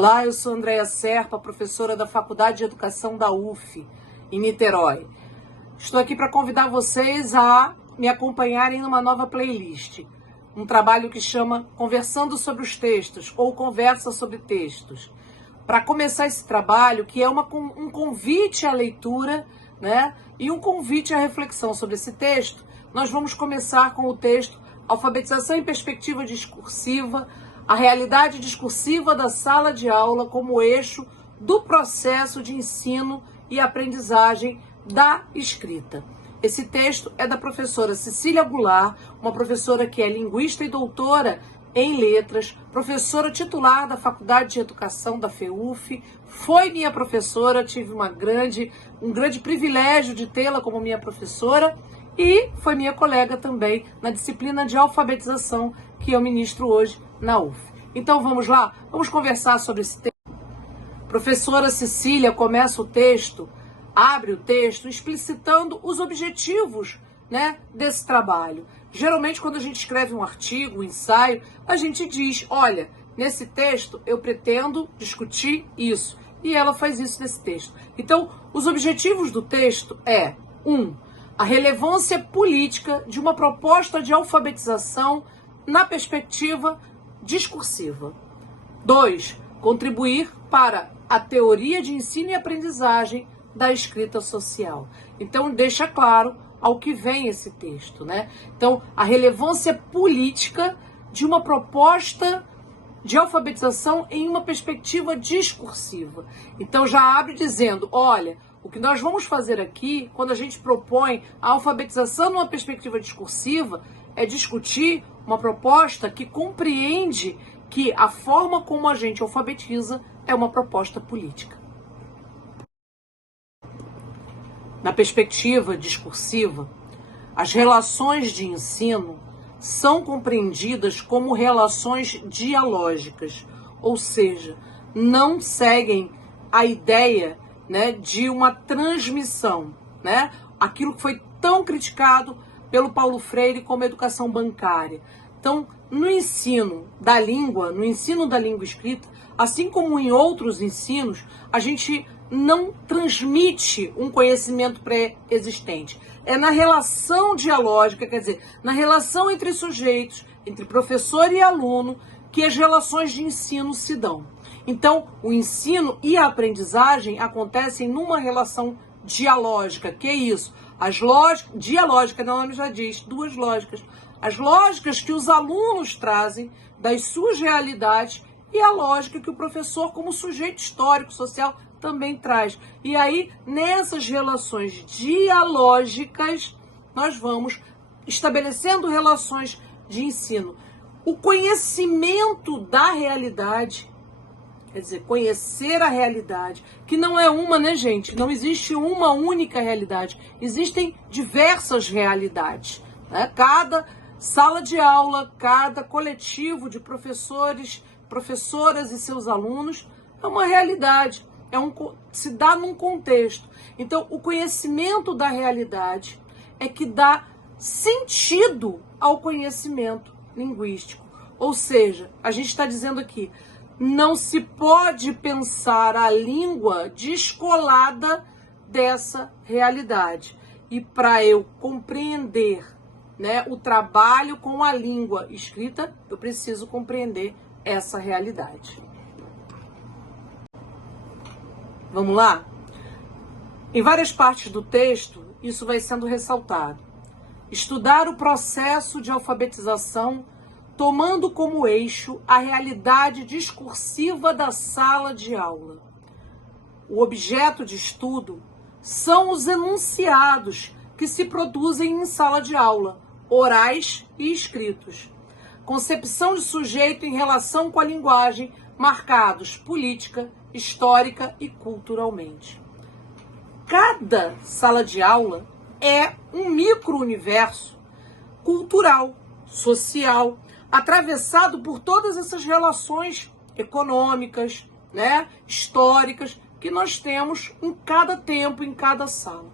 Olá, eu sou Andréia Serpa, professora da Faculdade de Educação da UF, em Niterói. Estou aqui para convidar vocês a me acompanharem numa nova playlist, um trabalho que chama Conversando sobre os Textos, ou Conversa sobre Textos. Para começar esse trabalho, que é um convite à leitura, né, e um convite à reflexão sobre esse texto, nós vamos começar com o texto Alfabetização em Perspectiva Discursiva, a realidade discursiva da sala de aula como eixo do processo de ensino e aprendizagem da escrita. Esse texto é da professora Cecília Goulart, uma professora que é linguista e doutora em letras, professora titular da Faculdade de Educação da FEUF, foi minha professora, tive um grande privilégio de tê-la como minha professora e foi minha colega também na disciplina de alfabetização que eu ministro hoje na UF. Então vamos lá? Vamos conversar sobre esse texto. Professora Cecília começa o texto, abre o texto explicitando os objetivos, né, desse trabalho. Geralmente quando a gente escreve um artigo, um ensaio, a gente diz, olha, nesse texto eu pretendo discutir isso. E ela faz isso nesse texto. Então, os objetivos do texto é, 1. A relevância política de uma proposta de alfabetização na perspectiva discursiva. 2. Contribuir para a teoria de ensino e aprendizagem da escrita social. Então, deixa claro ao que vem esse texto, né? Então, a relevância política de uma proposta de alfabetização em uma perspectiva discursiva. Então, já abre dizendo, olha, o que nós vamos fazer aqui, quando a gente propõe a alfabetização numa perspectiva discursiva, é discutir uma proposta que compreende que a forma como a gente alfabetiza é uma proposta política. Na perspectiva discursiva, as relações de ensino são compreendidas como relações dialógicas, ou seja, não seguem a ideia, né, de uma transmissão, né? Aquilo que foi tão criticado pelo Paulo Freire como educação bancária. Então, no ensino da língua escrita, assim como em outros ensinos, a gente não transmite um conhecimento pré-existente. É na relação dialógica, quer dizer, na relação entre sujeitos, entre professor e aluno, que as relações de ensino se dão. Então, o ensino e a aprendizagem acontecem numa relação dialógica. Que é isso? As lógicas, dialógica, o nome já diz, duas lógicas. As lógicas que os alunos trazem das suas realidades e a lógica que o professor, como sujeito histórico, social, também traz. E aí, nessas relações dialógicas, nós vamos estabelecendo relações de ensino. O conhecimento da realidade, quer dizer, conhecer a realidade, que não é uma, né, gente? Não existe uma única realidade. Existem diversas realidades, né? Cada sala de aula, cada coletivo de professores, professoras e seus alunos é uma realidade. Se dá num contexto. Então, o conhecimento da realidade é que dá sentido ao conhecimento linguístico. Ou seja, a gente está dizendo aqui, não se pode pensar a língua descolada dessa realidade. E para eu compreender, né, o trabalho com a língua escrita, eu preciso compreender essa realidade. Vamos lá? Em várias partes do texto, isso vai sendo ressaltado. Estudar o processo de alfabetização tomando como eixo a realidade discursiva da sala de aula. O objeto de estudo são os enunciados que se produzem em sala de aula, orais e escritos. Concepção de sujeito em relação com a linguagem, marcados política, histórica e culturalmente. Cada sala de aula é um micro-universo cultural, social, atravessado por todas essas relações econômicas, né, históricas, que nós temos em cada tempo, em cada sala.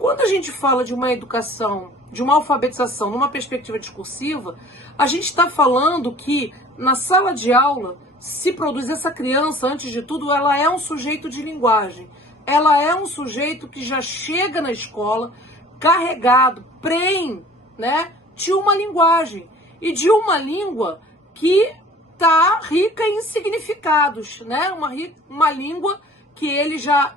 quando a gente fala de uma educação, de uma alfabetização numa perspectiva discursiva, a gente está falando que na sala de aula se produz essa criança, antes de tudo, ela é um sujeito de linguagem. Ela é um sujeito que já chega na escola carregado, né, de uma linguagem. E de uma língua que está rica em significados, né? Uma língua que ele já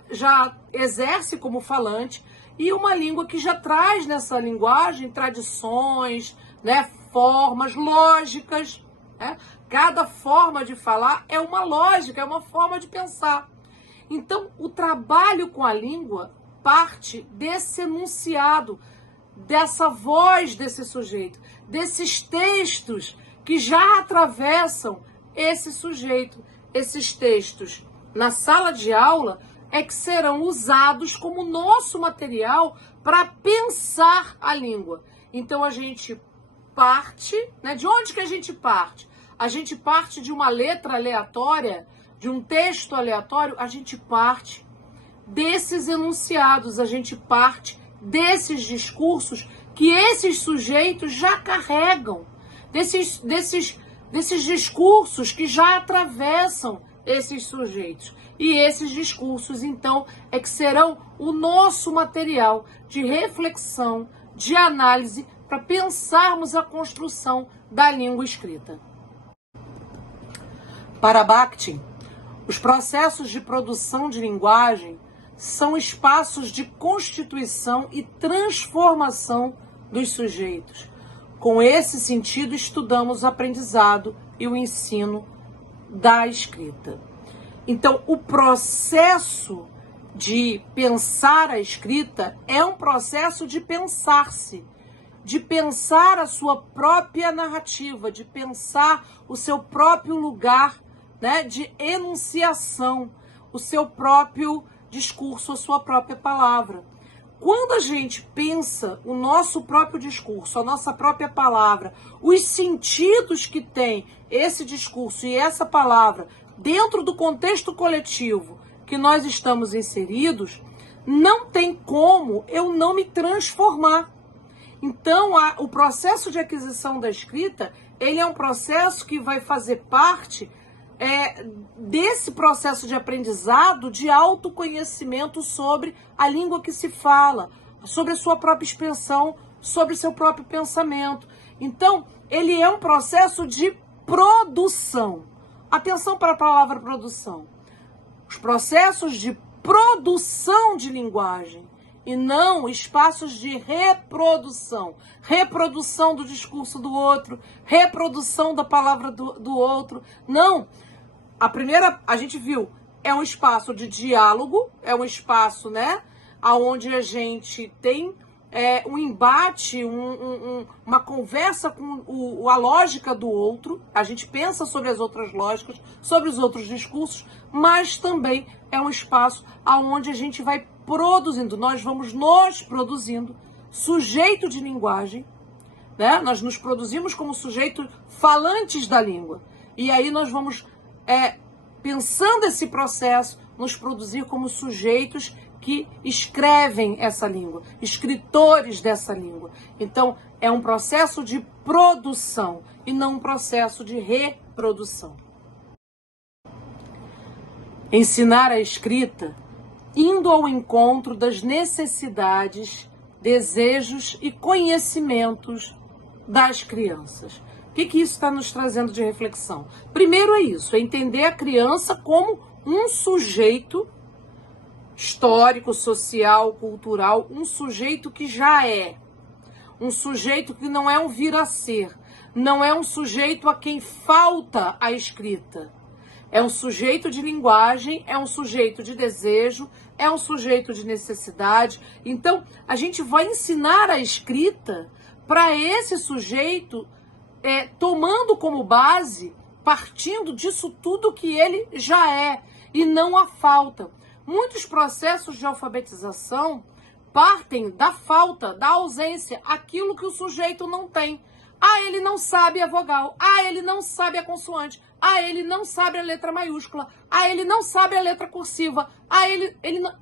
exerce como falante e uma língua que já traz nessa linguagem tradições, né, formas, lógicas. Né? Cada forma de falar é uma lógica, é uma forma de pensar. Então, o trabalho com a língua parte desse enunciado, dessa voz desse sujeito, desses textos que já atravessam esse sujeito. Esses textos, na sala de aula, é que serão usados como nosso material para pensar a língua. Então, a gente parte, né? De onde que a gente parte? A gente parte de uma letra aleatória, de um texto aleatório, a gente parte desses enunciados, a gente parte desses discursos que esses sujeitos já carregam, desses discursos que já atravessam esses sujeitos. E esses discursos, então, é que serão o nosso material de reflexão, de análise, para pensarmos a construção da língua escrita. Para Bakhtin, os processos de produção de linguagem são espaços de constituição e transformação dos sujeitos. Com esse sentido, estudamos o aprendizado e o ensino da escrita. Então, o processo de pensar a escrita é um processo de pensar-se, de pensar a sua própria narrativa, de pensar o seu próprio lugar, né, de enunciação, o seu próprio discurso, a sua própria palavra. Quando a gente pensa o nosso próprio discurso, a nossa própria palavra, os sentidos que tem esse discurso e essa palavra dentro do contexto coletivo que nós estamos inseridos, não tem como eu não me transformar. Então, o processo de aquisição da escrita, ele é um processo que vai fazer parte desse processo de aprendizado, de autoconhecimento sobre a língua que se fala, sobre a sua própria expressão, sobre seu próprio pensamento. Então, ele é um processo de produção. Atenção para a palavra produção. Os processos de produção de linguagem e não espaços de reprodução. Reprodução do discurso do outro, reprodução da palavra do outro. Não. A primeira, a gente viu, é um espaço de diálogo, é um espaço, né, onde a gente tem um embate, uma conversa com a lógica do outro, a gente pensa sobre as outras lógicas, sobre os outros discursos, mas também é um espaço onde a gente vai produzindo, nós vamos nos produzindo, sujeito de linguagem, né? Nós nos produzimos como sujeito falantes da língua, e aí nós vamos, pensando esse processo, nos produzir como sujeitos que escrevem essa língua, escritores dessa língua. Então, é um processo de produção e não um processo de reprodução. Ensinar a escrita indo ao encontro das necessidades, desejos e conhecimentos das crianças. O que isso está nos trazendo de reflexão? Primeiro é isso, é entender a criança como um sujeito histórico, social, cultural, um sujeito que já é, um sujeito que não é um vir a ser, não é um sujeito a quem falta a escrita. É um sujeito de linguagem, é um sujeito de desejo, é um sujeito de necessidade. Então, a gente vai ensinar a escrita para esse sujeito, tomando como base, partindo disso tudo que ele já é, e não a falta. Muitos processos de alfabetização partem da falta, da ausência, aquilo que o sujeito não tem. Ele não sabe a vogal, ele não sabe a consoante, ele não sabe a letra maiúscula, ele não sabe a letra cursiva, ele não...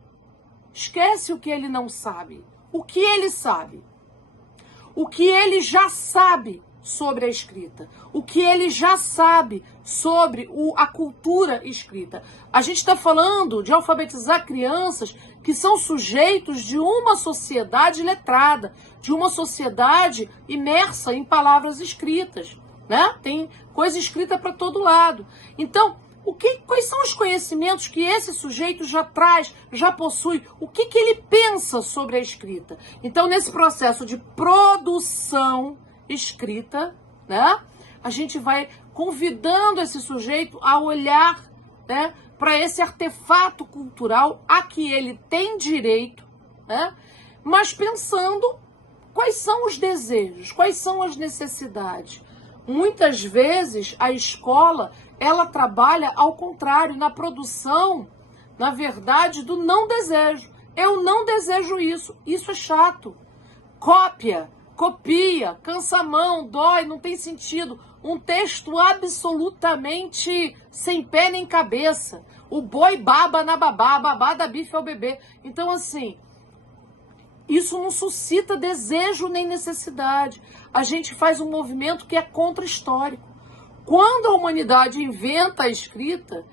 Esquece o que ele não sabe. o que ele sabe, o que ele já sabe sobre a escrita, o que ele já sabe sobre a cultura escrita. A gente está falando de alfabetizar crianças que são sujeitos de uma sociedade letrada, de uma sociedade imersa em palavras escritas, né? Tem coisa escrita para todo lado. Então, quais são os conhecimentos que esse sujeito já traz, já possui? O que ele pensa sobre a escrita? Então, nesse processo de produção escrita, né, a gente vai convidando esse sujeito a olhar, né, para esse artefato cultural a que ele tem direito, né, mas pensando quais são os desejos, quais são as necessidades. Muitas vezes a escola, ela trabalha ao contrário, na produção, na verdade, do não desejo. Eu não desejo isso, isso é chato. Copia, cansa a mão, dói, não tem sentido. Um texto absolutamente sem pé nem cabeça. O boi baba na babá, a babá da bife ao bebê. Então, assim, isso não suscita desejo nem necessidade. A gente faz um movimento que é contra-histórico. Quando a humanidade inventa a escrita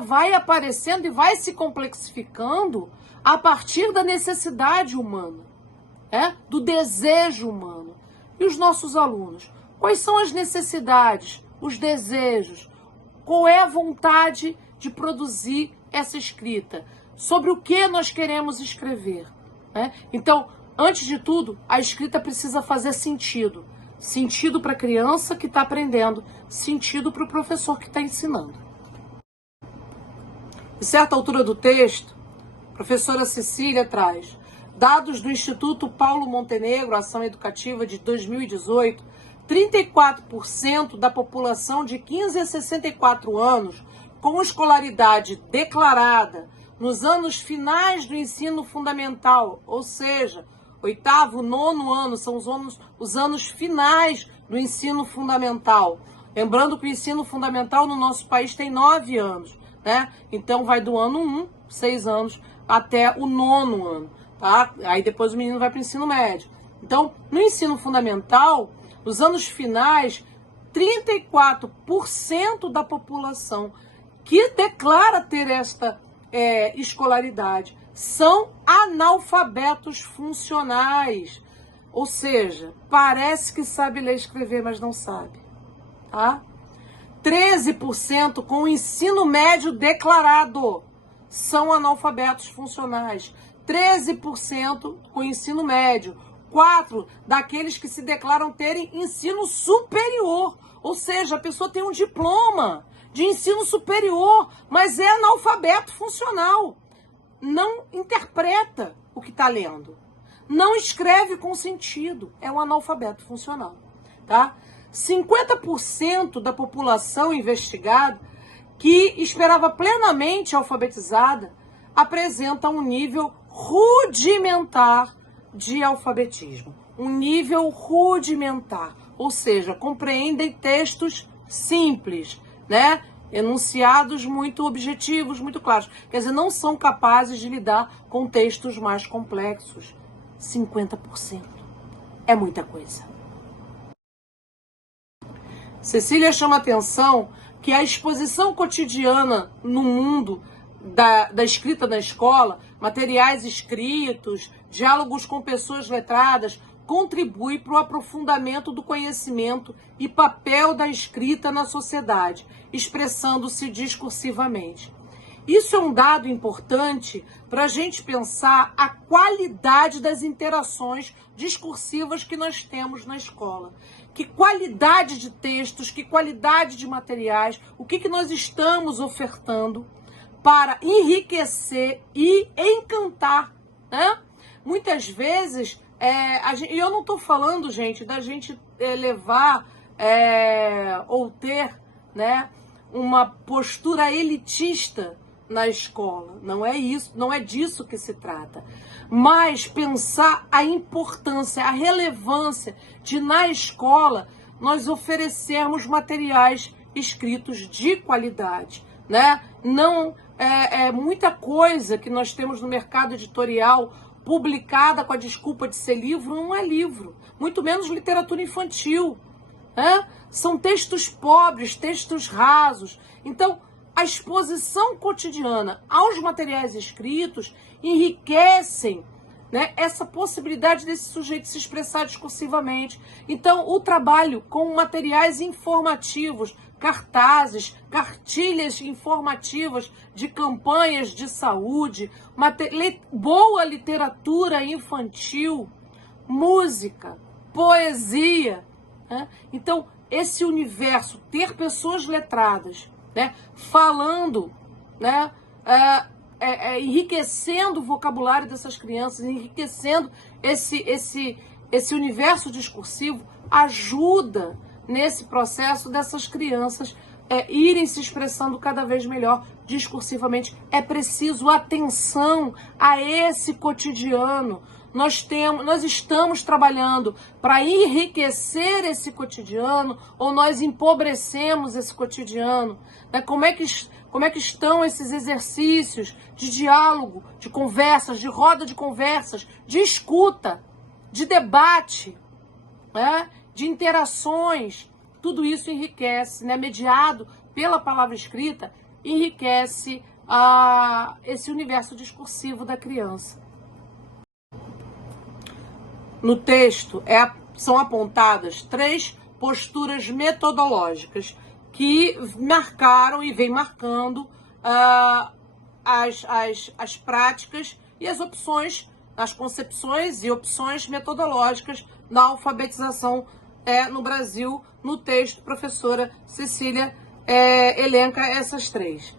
vai aparecendo e vai se complexificando a partir da necessidade humana, do desejo humano. E os nossos alunos? Quais são as necessidades, os desejos? Qual é a vontade de produzir essa escrita? Sobre o que nós queremos escrever? Então, antes de tudo, a escrita precisa fazer sentido. Sentido para a criança que está aprendendo, sentido para o professor que está ensinando. Em certa altura do texto, a professora Cecília traz dados do Instituto Paulo Montenegro, Ação Educativa de 2018, 34% da população de 15 a 64 anos com escolaridade declarada nos anos finais do ensino fundamental, ou seja, 8º, 9º ano, são os anos finais do ensino fundamental. Lembrando que o ensino fundamental no nosso país tem 9 anos, né? Então vai do ano 1, 6 anos, até o 9º ano, tá? Aí depois o menino vai para o ensino médio. Então, no ensino fundamental, nos anos finais, 34% da população que declara ter esta escolaridade são analfabetos funcionais. Ou seja, parece que sabe ler e escrever, mas não sabe. Tá? 13% com o ensino médio declarado são analfabetos funcionais. 13% com ensino médio. 4% daqueles que se declaram terem ensino superior. Ou seja, a pessoa tem um diploma de ensino superior, mas é analfabeto funcional. Não interpreta o que está lendo. Não escreve com sentido. É um analfabeto funcional. Tá? 50% da população investigada que esperava plenamente alfabetizada apresenta um nível rudimentar de alfabetismo. Um nível rudimentar. Ou seja, compreendem textos simples, né? Enunciados muito objetivos, muito claros. Quer dizer, não são capazes de lidar com textos mais complexos. 50%. É muita coisa. Cecília chama atenção que a exposição cotidiana no mundo da escrita na escola, materiais escritos, diálogos com pessoas letradas, contribui para o aprofundamento do conhecimento e papel da escrita na sociedade, expressando-se discursivamente. Isso é um dado importante para a gente pensar a qualidade das interações discursivas que nós temos na escola. Que qualidade de textos, que qualidade de materiais, o que nós estamos ofertando para enriquecer e encantar, né? Muitas vezes, e eu não estou falando, gente, da gente levar ou ter, né, uma postura elitista na escola. Não é isso, não é disso que se trata. Mas pensar a importância, a relevância de, na escola, nós oferecermos materiais escritos de qualidade, né? Não muita coisa que nós temos no mercado editorial publicada com a desculpa de ser livro, não é livro, muito menos literatura infantil. Né? São textos pobres, textos rasos. Então, a exposição cotidiana aos materiais escritos enriquecem, né, essa possibilidade desse sujeito se expressar discursivamente. Então, o trabalho com materiais informativos, cartazes, cartilhas informativas de campanhas de saúde, boa literatura infantil, música, poesia. Né? Então, esse universo, ter pessoas letradas, né, falando, né, enriquecendo o vocabulário dessas crianças, enriquecendo esse universo discursivo, ajuda nesse processo dessas crianças irem se expressando cada vez melhor discursivamente. É preciso atenção a esse cotidiano. Nós estamos trabalhando para enriquecer esse cotidiano ou nós empobrecemos esse cotidiano? Né? Como é que estão esses exercícios de diálogo, de conversas, de roda de conversas, de escuta, de debate, né? De interações? Tudo isso enriquece, né? Mediado pela palavra escrita, enriquece esse universo discursivo da criança. No texto são apontadas 3 posturas metodológicas que marcaram e vem marcando as práticas e as opções, as concepções e opções metodológicas da alfabetização no Brasil. No texto, professora Cecília elenca essas 3.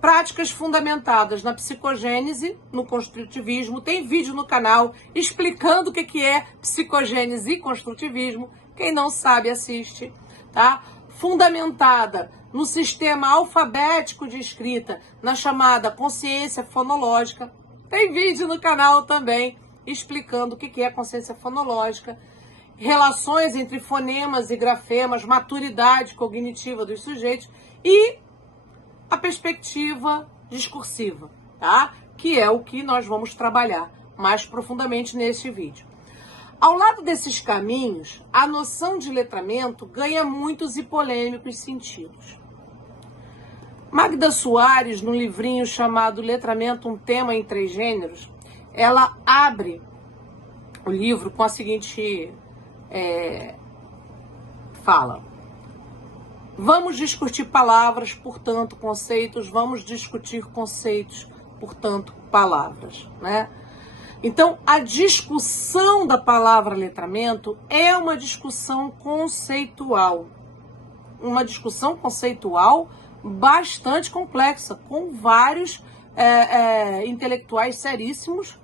Práticas fundamentadas na psicogênese, no construtivismo. Tem vídeo no canal explicando o que é psicogênese e construtivismo. Quem não sabe, assiste. Tá? Fundamentada no sistema alfabético de escrita, na chamada consciência fonológica. Tem vídeo no canal também explicando o que é consciência fonológica. Relações entre fonemas e grafemas, maturidade cognitiva dos sujeitos e a perspectiva discursiva, tá? Que é o que nós vamos trabalhar mais profundamente neste vídeo. Ao lado desses caminhos, a noção de letramento ganha muitos e polêmicos sentidos. Magda Soares, num livrinho chamado Letramento, um tema em 3 gêneros, ela abre o livro com a seguinte fala: vamos discutir palavras, portanto, conceitos. Vamos discutir conceitos, portanto, palavras, né? Então, a discussão da palavra letramento é uma discussão conceitual. Uma discussão conceitual bastante complexa, com vários intelectuais seríssimos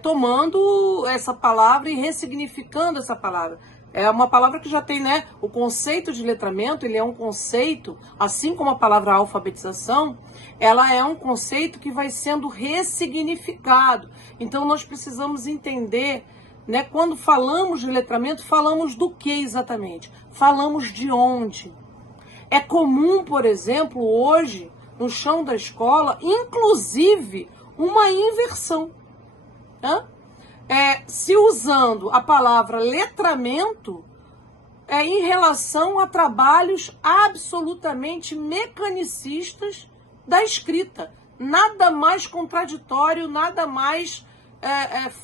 tomando essa palavra e ressignificando essa palavra. É uma palavra que já tem, né? O conceito de letramento, ele é um conceito, assim como a palavra alfabetização, ela é um conceito que vai sendo ressignificado. Então, nós precisamos entender, né? Quando falamos de letramento, falamos do que exatamente? Falamos de onde? É comum, por exemplo, hoje, no chão da escola, inclusive, uma inversão. Né? Se usando a palavra letramento em relação a trabalhos absolutamente mecanicistas da escrita. Nada mais contraditório, nada mais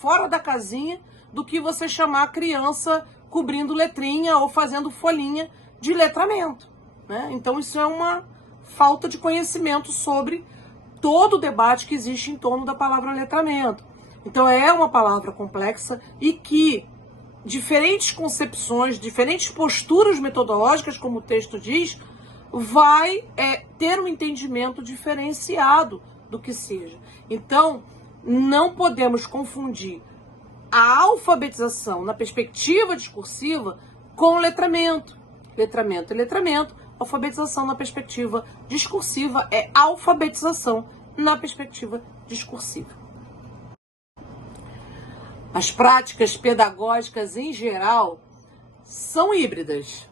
fora da casinha do que você chamar a criança cobrindo letrinha ou fazendo folhinha de letramento. Né? Então isso é uma falta de conhecimento sobre todo o debate que existe em torno da palavra letramento. Então é uma palavra complexa e que diferentes concepções, diferentes posturas metodológicas, como o texto diz, vai ter um entendimento diferenciado do que seja. Então, não podemos confundir a alfabetização na perspectiva discursiva com letramento. Letramento é letramento, alfabetização na perspectiva discursiva é alfabetização na perspectiva discursiva. As práticas pedagógicas, em geral, são híbridas.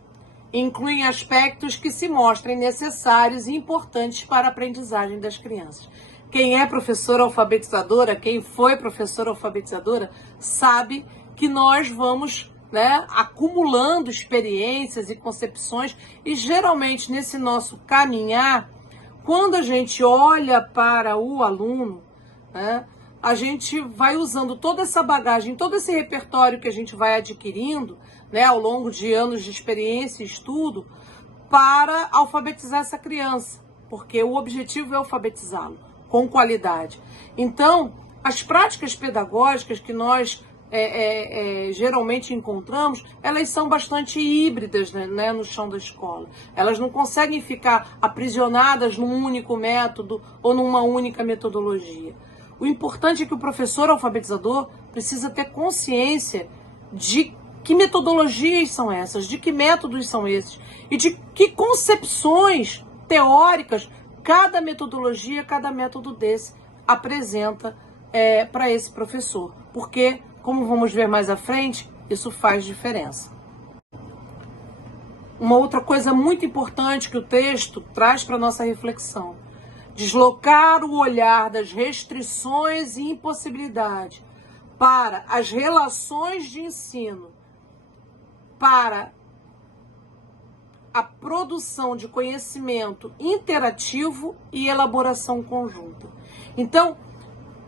Incluem aspectos que se mostrem necessários e importantes para a aprendizagem das crianças. quem é professora alfabetizadora, quem foi professora alfabetizadora, sabe que nós vamos, né, acumulando experiências e concepções, e geralmente nesse nosso caminhar, quando a gente olha para o aluno, né, a gente vai usando toda essa bagagem, todo esse repertório que a gente vai adquirindo, né, ao longo de anos de experiência e estudo, para alfabetizar essa criança, porque o objetivo é alfabetizá-lo com qualidade. Então, as práticas pedagógicas que nós geralmente encontramos, elas são bastante híbridas, né, no chão da escola. Elas não conseguem ficar aprisionadas num único método ou numa única metodologia. O importante é que o professor alfabetizador precisa ter consciência de que metodologias são essas, de que métodos são esses e de que concepções teóricas cada metodologia, cada método desse apresenta para esse professor. Porque, como vamos ver mais à frente, isso faz diferença. Uma outra coisa muito importante que o texto traz para a nossa reflexão: deslocar o olhar das restrições e impossibilidade para as relações de ensino, para a produção de conhecimento interativo e elaboração conjunta. Então,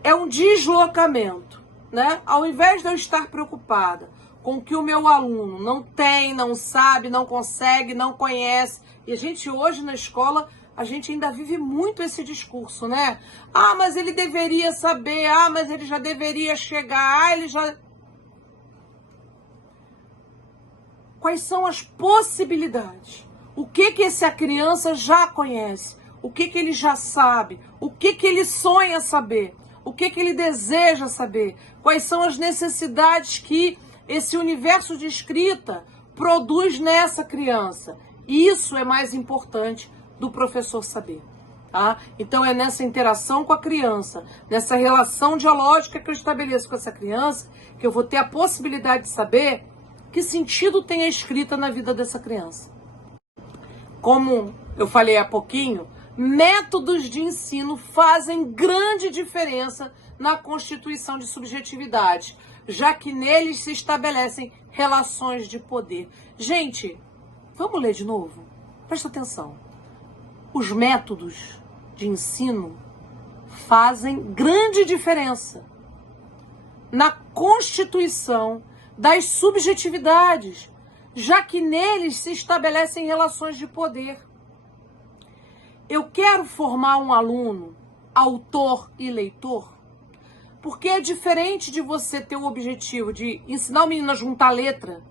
é um deslocamento, né? Ao invés de eu estar preocupada com o que o meu aluno não tem, não sabe, não consegue, não conhece, e a gente hoje na escola, a gente ainda vive muito esse discurso, né? Ah, mas ele deveria saber, ah, mas ele já deveria chegar, ah, ele já... Quais são as possibilidades? O que essa criança já conhece? O que ele já sabe? O que ele sonha saber? O que ele deseja saber? Quais são as necessidades que esse universo de escrita produz nessa criança? Isso é mais importante do professor saber. Tá? Então é nessa interação com a criança, nessa relação dialógica que eu estabeleço com essa criança, que eu vou ter a possibilidade de saber que sentido tem a escrita na vida dessa criança. Como eu falei há pouquinho, métodos de ensino fazem grande diferença na constituição de subjetividade, já que neles se estabelecem relações de poder. Gente, vamos ler de novo? Presta atenção. Os métodos de ensino fazem grande diferença na constituição das subjetividades, já que neles se estabelecem relações de poder. Eu quero formar um aluno autor e leitor, porque é diferente de você ter o objetivo de ensinar o menino a juntar letra,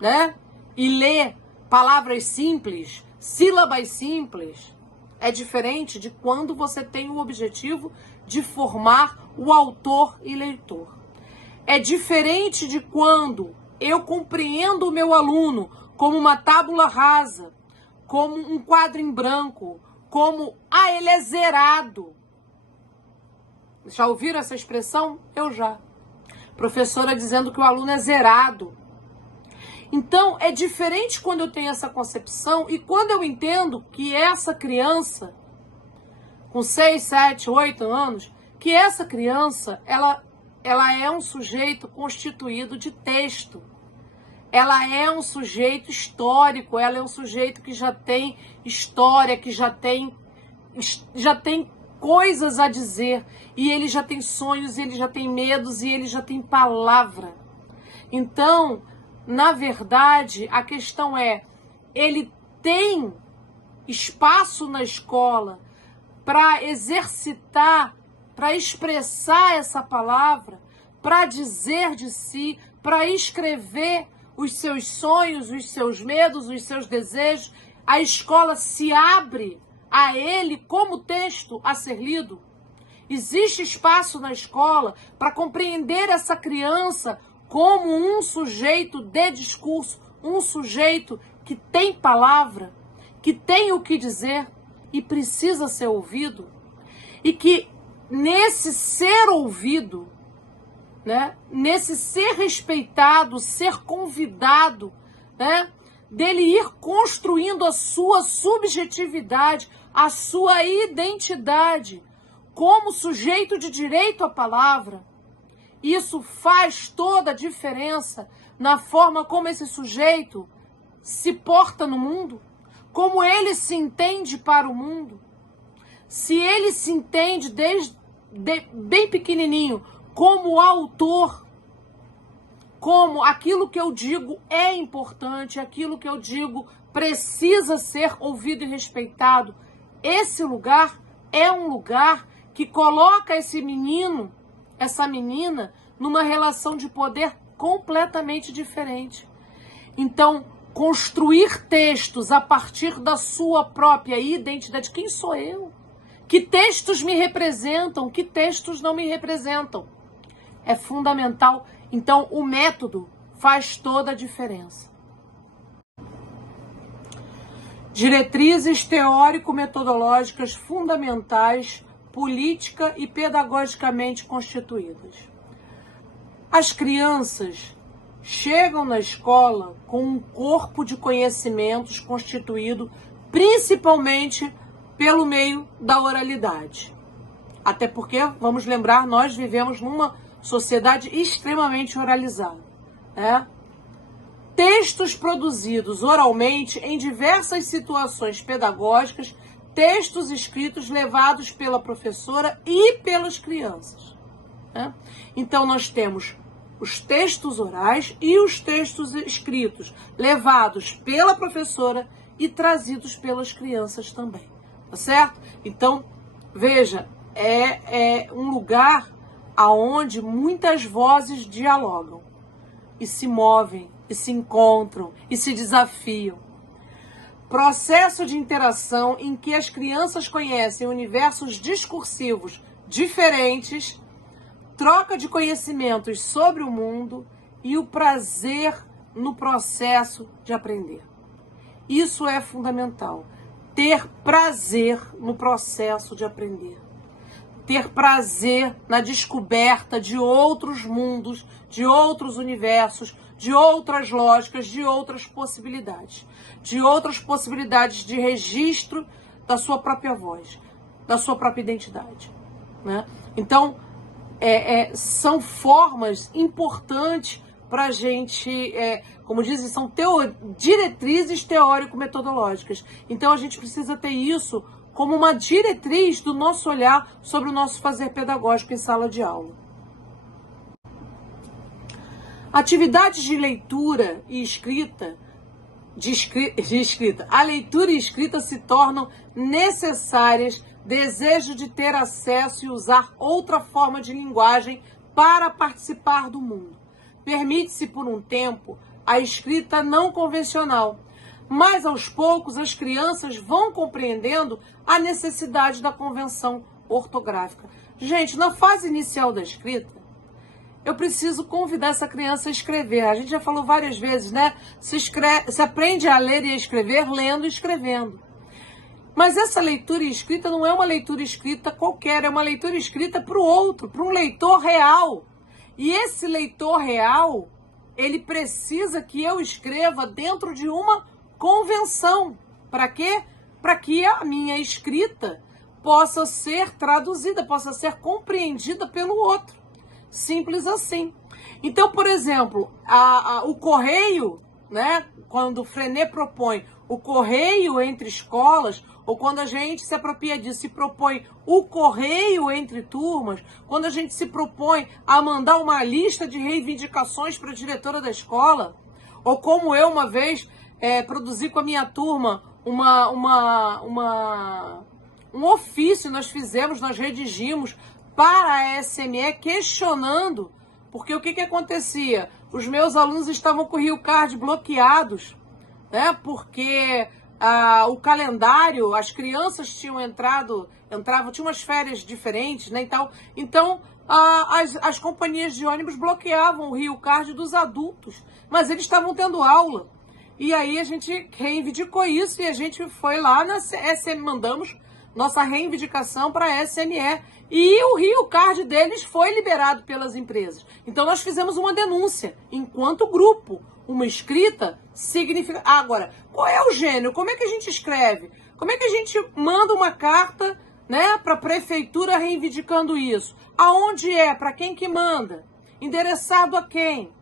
né? E ler palavras simples, sílabas simples. É diferente de quando você tem o objetivo de formar o autor e leitor. É diferente de quando eu compreendo o meu aluno como uma tábula rasa, como um quadro em branco, como, ele é zerado. Já ouviram essa expressão? Eu já. Professora dizendo que o aluno é zerado. Então, é diferente quando eu tenho essa concepção e quando eu entendo que essa criança, com 6, 7, 8 anos, que essa criança, ela é um sujeito constituído de texto. Ela é um sujeito histórico, ela é um sujeito que já tem história, que já tem coisas a dizer, e ele já tem sonhos, ele já tem medos, e ele já tem palavra. Então, na verdade, a questão é, ele tem espaço na escola para exercitar, para expressar essa palavra, para dizer de si, para escrever os seus sonhos, os seus medos, os seus desejos. A escola se abre a ele como texto a ser lido. Existe espaço na escola para compreender essa criança como um sujeito de discurso, um sujeito que tem palavra, que tem o que dizer e precisa ser ouvido, e que nesse ser ouvido, né, nesse ser respeitado, ser convidado, né, dele ir construindo a sua subjetividade, a sua identidade, como sujeito de direito à palavra, isso faz toda a diferença na forma como esse sujeito se porta no mundo, como ele se entende para o mundo. Se ele se entende desde bem pequenininho como autor, como aquilo que eu digo é importante, aquilo que eu digo precisa ser ouvido e respeitado, esse lugar é um lugar que coloca esse menino, essa menina, numa relação de poder completamente diferente. Então, construir textos a partir da sua própria identidade. Quem sou eu? Que textos me representam? Que textos não me representam? É fundamental. Então, o método faz toda a diferença. Diretrizes teórico-metodológicas fundamentais, política e pedagogicamente constituídas. As crianças chegam na escola com um corpo de conhecimentos constituído principalmente pelo meio da oralidade. Até porque, vamos lembrar, nós vivemos numa sociedade extremamente oralizada, né? Textos produzidos oralmente em diversas situações pedagógicas, textos escritos levados pela professora e pelas crianças, né? Então, nós temos os textos orais e os textos escritos, levados pela professora e trazidos pelas crianças também, tá certo? Então, veja, é um lugar aonde muitas vozes dialogam e se movem, e se encontram, e se desafiam. Processo de interação em que as crianças conhecem universos discursivos diferentes, troca de conhecimentos sobre o mundo e o prazer no processo de aprender. Isso é fundamental. Ter prazer no processo de aprender. Ter prazer na descoberta de outros mundos, de outros universos, de outras lógicas, de outras possibilidades. De outras possibilidades de registro da sua própria voz, da sua própria identidade, né? Então, são formas importantes para a gente, como dizem, são diretrizes teórico-metodológicas. Então, a gente precisa ter isso como uma diretriz do nosso olhar sobre o nosso fazer pedagógico em sala de aula. Atividades de leitura e escrita, a leitura e escrita se tornam necessárias, desejo de ter acesso e usar outra forma de linguagem para participar do mundo. Permite-se por um tempo a escrita não convencional, mas aos poucos as crianças vão compreendendo a necessidade da convenção ortográfica. Gente, na fase inicial da escrita, eu preciso convidar essa criança a escrever. A gente já falou várias vezes, né? Se aprende a ler e a escrever lendo e escrevendo. Mas essa leitura escrita não é uma leitura escrita qualquer, é uma leitura escrita para o outro, para um leitor real. E esse leitor real, ele precisa que eu escreva dentro de uma convenção. Para quê? Para que a minha escrita possa ser traduzida, possa ser compreendida pelo outro. Simples assim. Então, por exemplo, o correio, né? Quando o Frenet propõe o correio entre escolas, ou quando a gente se apropria disso, se propõe o correio entre turmas, quando a gente se propõe a mandar uma lista de reivindicações para a diretora da escola, ou como eu uma vez produzi com a minha turma um ofício, nós redigimos para a SME questionando, porque o que acontecia? Os meus alunos estavam com o Rio Card bloqueados, né? Porque o calendário, as crianças tinham tinham umas férias diferentes, né? Então as companhias de ônibus bloqueavam o Rio Card dos adultos, mas eles estavam tendo aula. E aí a gente reivindicou isso e a gente foi lá na SM, mandamos nossa reivindicação para a SME. E o Rio Card deles foi liberado pelas empresas. Então nós fizemos uma denúncia, enquanto grupo. Uma escrita significa... Agora, qual é o gênero? Como é que a gente escreve? Como é que a gente manda uma carta, né, para a prefeitura reivindicando isso. Aonde é? Para quem que manda? Endereçado a quem?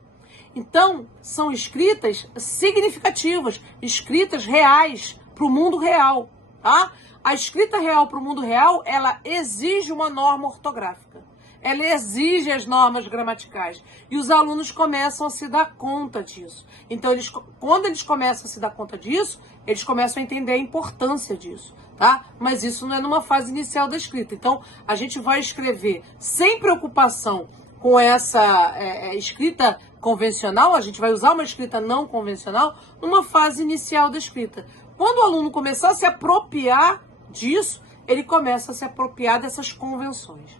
Então, são escritas significativas, escritas reais para o mundo real, tá? A escrita real para o mundo real, ela exige uma norma ortográfica. Ela exige as normas gramaticais. E os alunos começam a se dar conta disso. Então, quando eles começam a se dar conta disso, eles começam a entender a importância disso, tá? Mas isso não é numa fase inicial da escrita. Então, a gente vai escrever sem preocupação com essa escrita convencional, a gente vai usar uma escrita não convencional numa fase inicial da escrita. Quando o aluno começar a se apropriar disso, ele começa a se apropriar dessas convenções.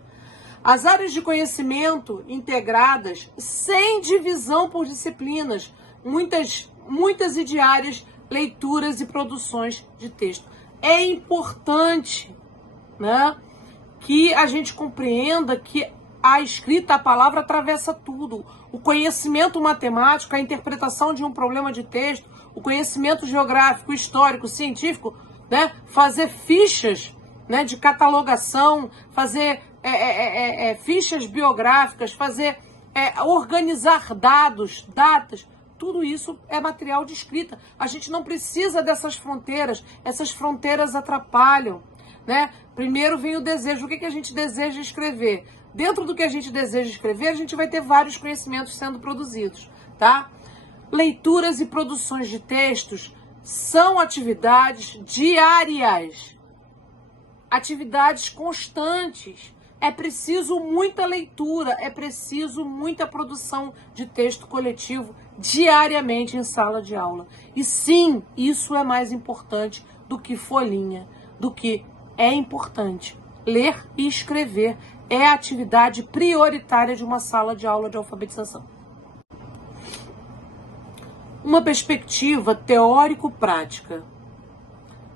As áreas de conhecimento integradas, sem divisão por disciplinas, muitas e diárias leituras e produções de texto. É importante, né, que a gente compreenda que a escrita, a palavra atravessa tudo. O conhecimento matemático, a interpretação de um problema de texto, o conhecimento geográfico, histórico, científico, né, fazer fichas, né, de catalogação, fazer fichas biográficas, organizar dados, datas, tudo isso é material de escrita. A gente não precisa dessas fronteiras, essas fronteiras atrapalham, né? Primeiro vem o desejo, o que a gente deseja escrever? Dentro do que a gente deseja escrever, a gente vai ter vários conhecimentos sendo produzidos, tá? Leituras e produções de textos são atividades diárias, atividades constantes. É preciso muita leitura, é preciso muita produção de texto coletivo diariamente em sala de aula. E sim, isso é mais importante do que folhinha, do que é importante. Ler e escrever é a atividade prioritária de uma sala de aula de alfabetização. Uma perspectiva teórico-prática.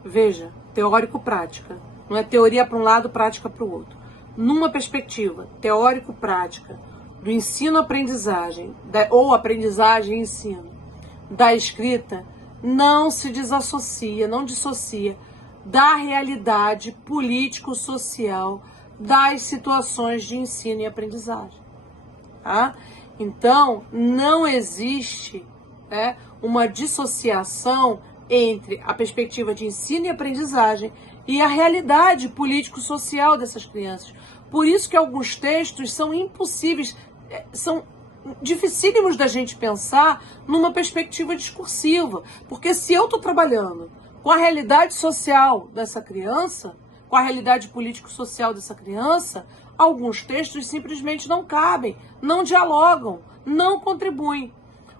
Veja, teórico-prática. Não é teoria para um lado, prática para o outro. Numa perspectiva teórico-prática do ensino-aprendizagem, ou aprendizagem-ensino, da escrita, não se desassocia, não dissocia da realidade político-social das situações de ensino e aprendizagem. Tá? Então, não existe, né, uma dissociação entre a perspectiva de ensino e aprendizagem e a realidade político-social dessas crianças. Por isso que alguns textos são impossíveis, são dificílimos da gente pensar numa perspectiva discursiva. Porque se eu estou trabalhando com a realidade social dessa criança, com a realidade político-social dessa criança, alguns textos simplesmente não cabem, não dialogam, não contribuem.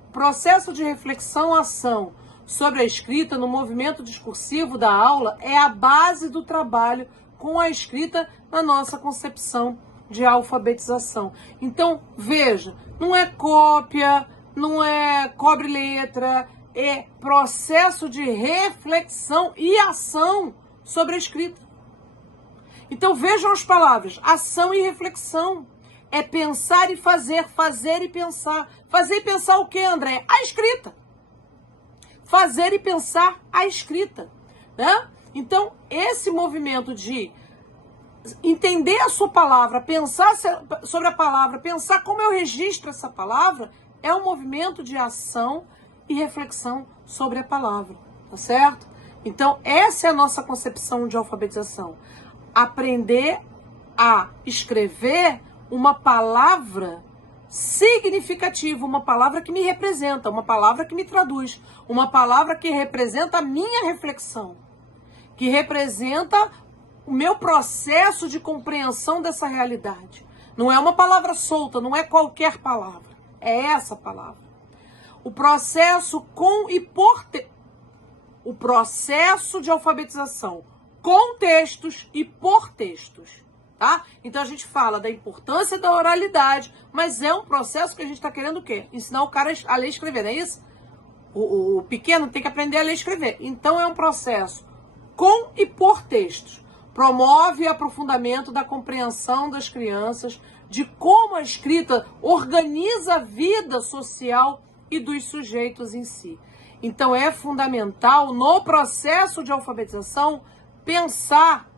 O processo de reflexão-ação sobre a escrita no movimento discursivo da aula é a base do trabalho com a escrita na nossa concepção de alfabetização. Então, veja, não é cópia, não é cobre-letra, é processo de reflexão e ação sobre a escrita. Então, vejam as palavras, ação e reflexão. É pensar e fazer, fazer e pensar. Fazer e pensar o quê, André? A escrita. Fazer e pensar a escrita, né? Então, esse movimento de entender a sua palavra, pensar sobre a palavra, pensar como eu registro essa palavra, é um movimento de ação e reflexão sobre a palavra, tá certo? Então, essa é a nossa concepção de alfabetização. Aprender a escrever uma palavra significativa, uma palavra que me representa, uma palavra que me traduz, uma palavra que representa a minha reflexão, que representa o meu processo de compreensão dessa realidade. Não é uma palavra solta, não é qualquer palavra, é essa palavra. O processo com e por o processo de alfabetização com textos e por textos. Tá? Então a gente fala da importância da oralidade, mas é um processo que a gente está querendo o quê? Ensinar o cara a ler e escrever, não é isso? O pequeno tem que aprender a ler e escrever. Então é um processo com e por textos. Promove o aprofundamento da compreensão das crianças, de como a escrita organiza a vida social e dos sujeitos em si. Então é fundamental no processo de alfabetização pensar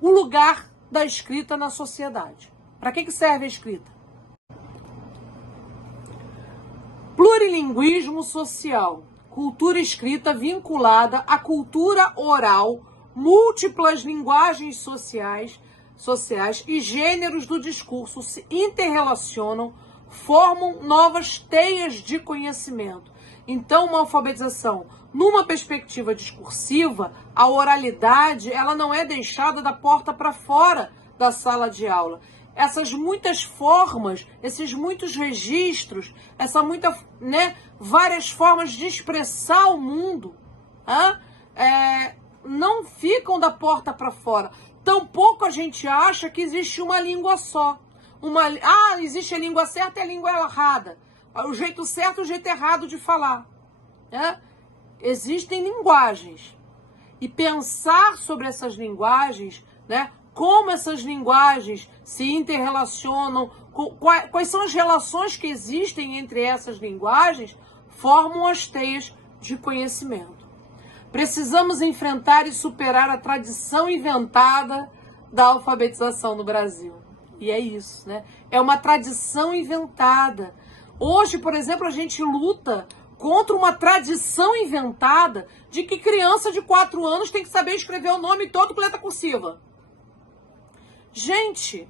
o lugar da escrita na sociedade. Para que serve a escrita? Plurilinguismo social, cultura escrita vinculada à cultura oral, múltiplas linguagens sociais e gêneros do discurso se interrelacionam, formam novas teias de conhecimento. Então, uma alfabetização, numa perspectiva discursiva, a oralidade, ela não é deixada da porta para fora da sala de aula. Essas muitas formas, esses muitos registros, várias formas de expressar o mundo, não ficam da porta para fora. Tampouco a gente acha que existe uma língua só. Existe a língua certa e a língua errada. O jeito certo e o jeito errado de falar. Existem linguagens. E pensar sobre essas linguagens, como essas linguagens se interrelacionam, quais são as relações que existem entre essas linguagens, formam as teias de conhecimento. Precisamos enfrentar e superar a tradição inventada da alfabetização no Brasil. E é isso, É uma tradição inventada. Hoje, por exemplo, a gente luta contra uma tradição inventada de que criança de 4 anos tem que saber escrever o nome todo com letra cursiva. Gente,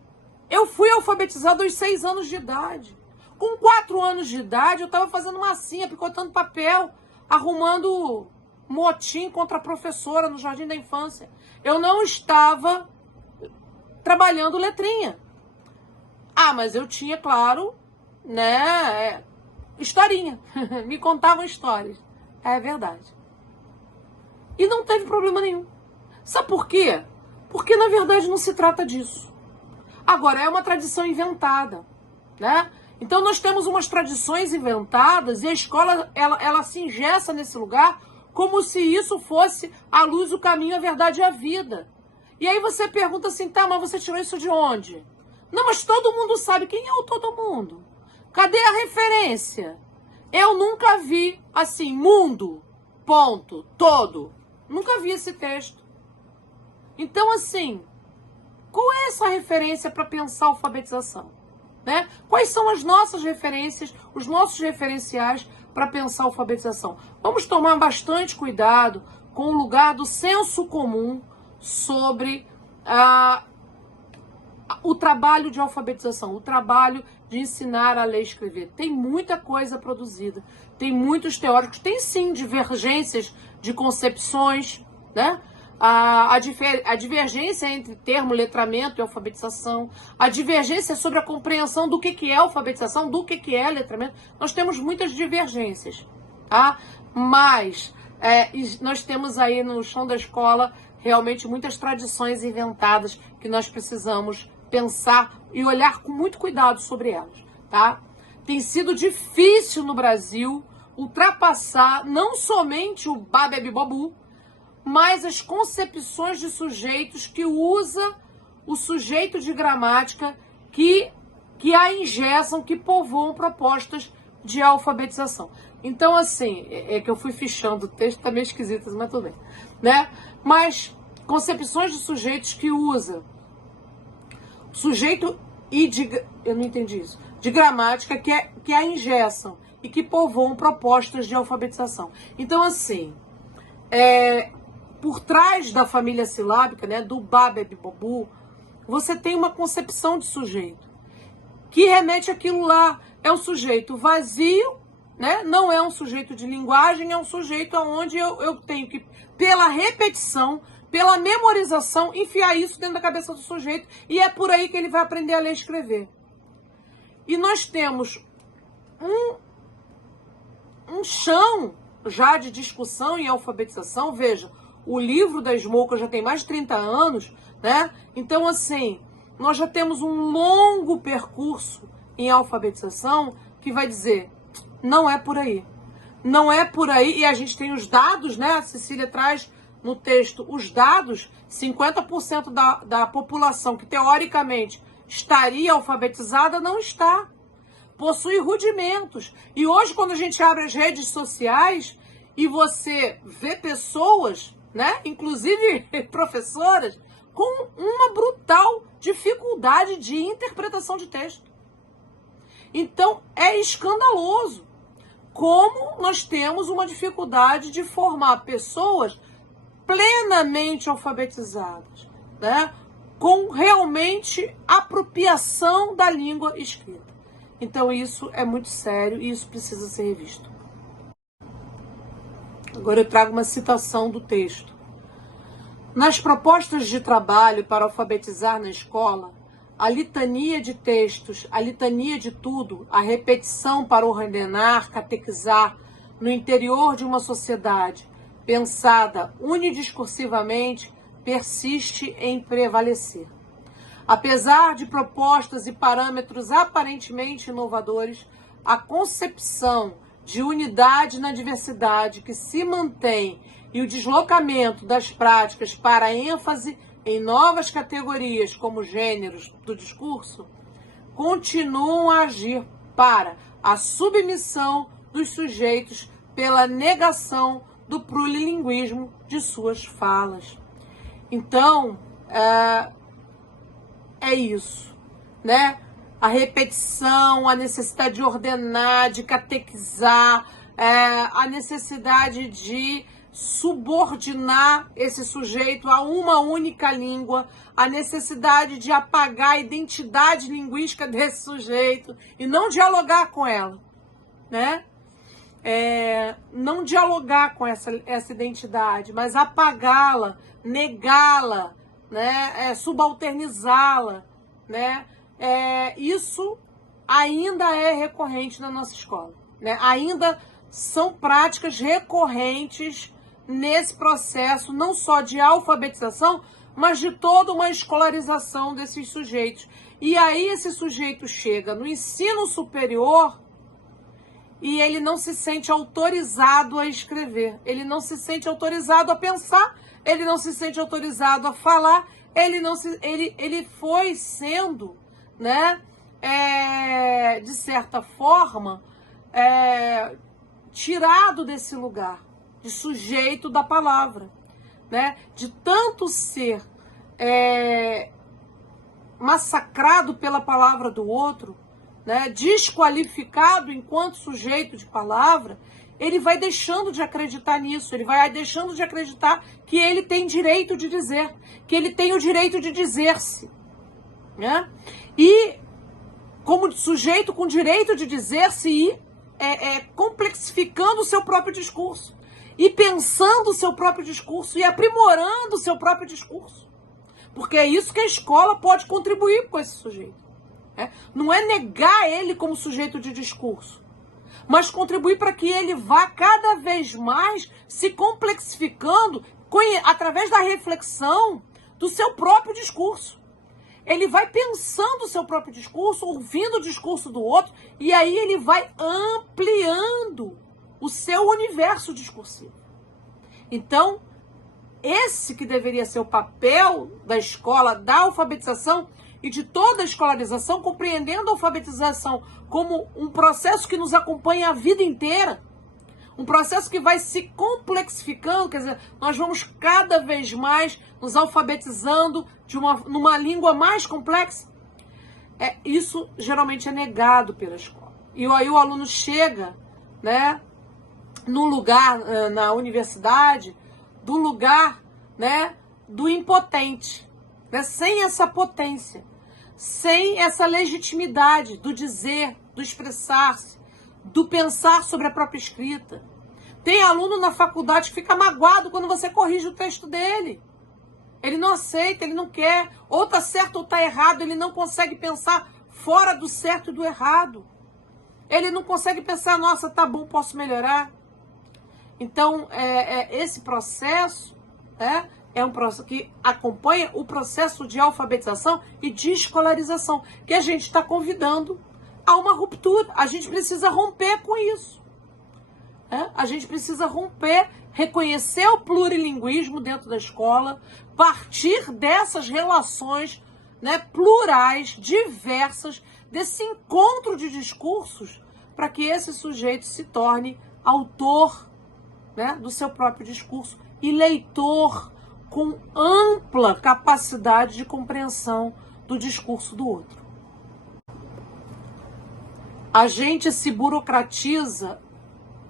eu fui alfabetizada aos 6 anos de idade. Com 4 anos de idade, eu estava fazendo massinha, picotando papel, arrumando motim contra a professora no Jardim da Infância. Eu não estava trabalhando letrinha. Mas eu tinha, claro, historinha. Me contavam histórias. É verdade. E não teve problema nenhum. Sabe por quê? Porque, na verdade, não se trata disso. Agora, é uma tradição inventada, Então, nós temos umas tradições inventadas e a escola, ela se engessa nesse lugar como se isso fosse a luz, o caminho, a verdade e a vida. E aí você pergunta assim, mas você tirou isso de onde? Não, mas todo mundo sabe. Quem é o todo mundo? Cadê a referência? Eu nunca vi assim, mundo, ponto, todo. Nunca vi esse texto. Então, assim, qual é essa referência para pensar a alfabetização? Quais são as nossas referências, os nossos referenciais para pensar a alfabetização? Vamos tomar bastante cuidado com o lugar do senso comum sobre o trabalho de alfabetização, o trabalho de ensinar a ler e escrever. Tem muita coisa produzida, tem muitos teóricos, tem sim divergências de concepções, A divergência entre termo letramento e alfabetização, a divergência sobre a compreensão do que é alfabetização, do que é letramento. Nós temos muitas divergências, Mas nós temos aí no chão da escola realmente muitas tradições inventadas que nós precisamos pensar e olhar com muito cuidado sobre elas, Tem sido difícil no Brasil ultrapassar não somente o babebibobu, mas as concepções de sujeitos que usa o sujeito de gramática que a engessam, que povoam propostas de alfabetização. Então, assim, é que eu fui fichando o texto, tá meio esquisito, mas tudo bem, Mas concepções de sujeitos que usa sujeito eu não entendi isso, de gramática que a engessam e que povoam propostas de alfabetização. Então, assim, por trás da família silábica, do babebibobu, você tem uma concepção de sujeito que remete àquilo lá. É um sujeito vazio, não é um sujeito de linguagem, é um sujeito onde eu tenho que, pela repetição, pela memorização, enfiar isso dentro da cabeça do sujeito e é por aí que ele vai aprender a ler e escrever. E nós temos um chão já de discussão em alfabetização. Veja, o livro da Smolka já tem mais de 30 anos, Então, assim, nós já temos um longo percurso em alfabetização que vai dizer, não é por aí. Não é por aí, e a gente tem os dados, A Cecília traz no texto os dados, 50% da população que teoricamente estaria alfabetizada não está. Possui rudimentos. E hoje, quando a gente abre as redes sociais e você vê pessoas, inclusive professoras, com uma brutal dificuldade de interpretação de texto. Então, é escandaloso como nós temos uma dificuldade de formar pessoas plenamente alfabetizadas, né? Com realmente apropriação da língua escrita. Então, isso é muito sério e isso precisa ser revisto. Agora eu trago uma citação do texto. Nas propostas de trabalho para alfabetizar na escola, a litania de textos, a litania de tudo, a repetição para ordenar, catequizar no interior de uma sociedade pensada unidiscursivamente, persiste em prevalecer. Apesar de propostas e parâmetros aparentemente inovadores, a concepção de unidade na diversidade que se mantém e o deslocamento das práticas para a ênfase em novas categorias como gêneros do discurso continuam a agir para a submissão dos sujeitos pela negação do plurilinguismo de suas falas. Então, é isso, né? A repetição, a necessidade de ordenar, de catequizar, a necessidade de subordinar esse sujeito a uma única língua, a necessidade de apagar a identidade linguística desse sujeito e não dialogar com ela, né? Não dialogar com essa identidade, mas apagá-la, negá-la, né? Subalternizá-la, né? Isso ainda é recorrente na nossa escola, né? Ainda são práticas recorrentes nesse processo, não só de alfabetização, mas de toda uma escolarização desses sujeitos. E aí esse sujeito chega no ensino superior e ele não se sente autorizado a escrever, ele não se sente autorizado a pensar, ele não se sente autorizado a falar, ele foi sendo, né, de certa forma, tirado desse lugar de sujeito da palavra, né? De tanto ser massacrado pela palavra do outro, né? Desqualificado enquanto sujeito de palavra, ele vai deixando de acreditar nisso, ele vai deixando de acreditar que ele tem direito de dizer, que ele tem o direito de dizer-se, né? E como sujeito com direito de dizer-se e complexificando o seu próprio discurso, e pensando o seu próprio discurso, e aprimorando o seu próprio discurso. Porque é isso que a escola pode contribuir com esse sujeito. Não é negar ele como sujeito de discurso, mas contribuir para que ele vá cada vez mais se complexificando através da reflexão do seu próprio discurso. Ele vai pensando o seu próprio discurso, ouvindo o discurso do outro, e aí ele vai ampliando o seu universo discursivo. Então, esse que deveria ser o papel da escola, da alfabetização e de toda a escolarização, compreendendo a alfabetização como um processo que nos acompanha a vida inteira, um processo que vai se complexificando, quer dizer, nós vamos cada vez mais nos alfabetizando numa língua mais complexa. Isso geralmente é negado pela escola. E aí o aluno chega, né, no lugar, na universidade, do lugar, né, do impotente, né, sem essa potência, sem essa legitimidade do dizer, do expressar-se, do pensar sobre a própria escrita. Tem aluno na faculdade que fica magoado quando você corrige o texto dele. Ele não aceita, ele não quer, ou tá certo ou tá errado, ele não consegue pensar fora do certo e do errado. Ele não consegue pensar, nossa, tá bom, posso melhorar. Então, esse processo é um processo que acompanha o processo de alfabetização e de escolarização, que a gente está convidando a uma ruptura. A gente precisa romper com isso. A gente precisa romper, reconhecer o plurilinguismo dentro da escola, partir dessas relações, né, plurais, diversas, desse encontro de discursos, para que esse sujeito se torne autor, né, do seu próprio discurso e leitor com ampla capacidade de compreensão do discurso do outro. A gente se burocratiza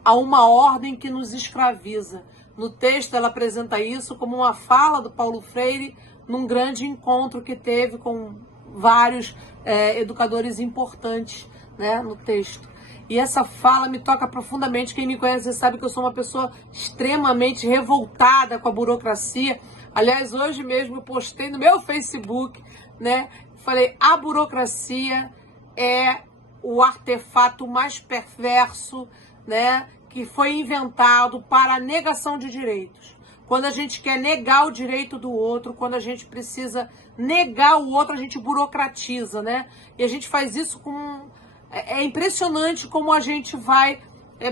a uma ordem que nos escraviza. No texto ela apresenta isso como uma fala do Paulo Freire num grande encontro que teve com vários educadores importantes, né, no texto. E essa fala me toca profundamente. Quem me conhece sabe que eu sou uma pessoa extremamente revoltada com a burocracia. Aliás, hoje mesmo eu postei no meu Facebook, né? Falei, a burocracia é o artefato mais perverso, né, que foi inventado para a negação de direitos. Quando a gente quer negar o direito do outro, quando a gente precisa negar o outro, a gente burocratiza, né? E a gente faz isso com... É impressionante como a gente vai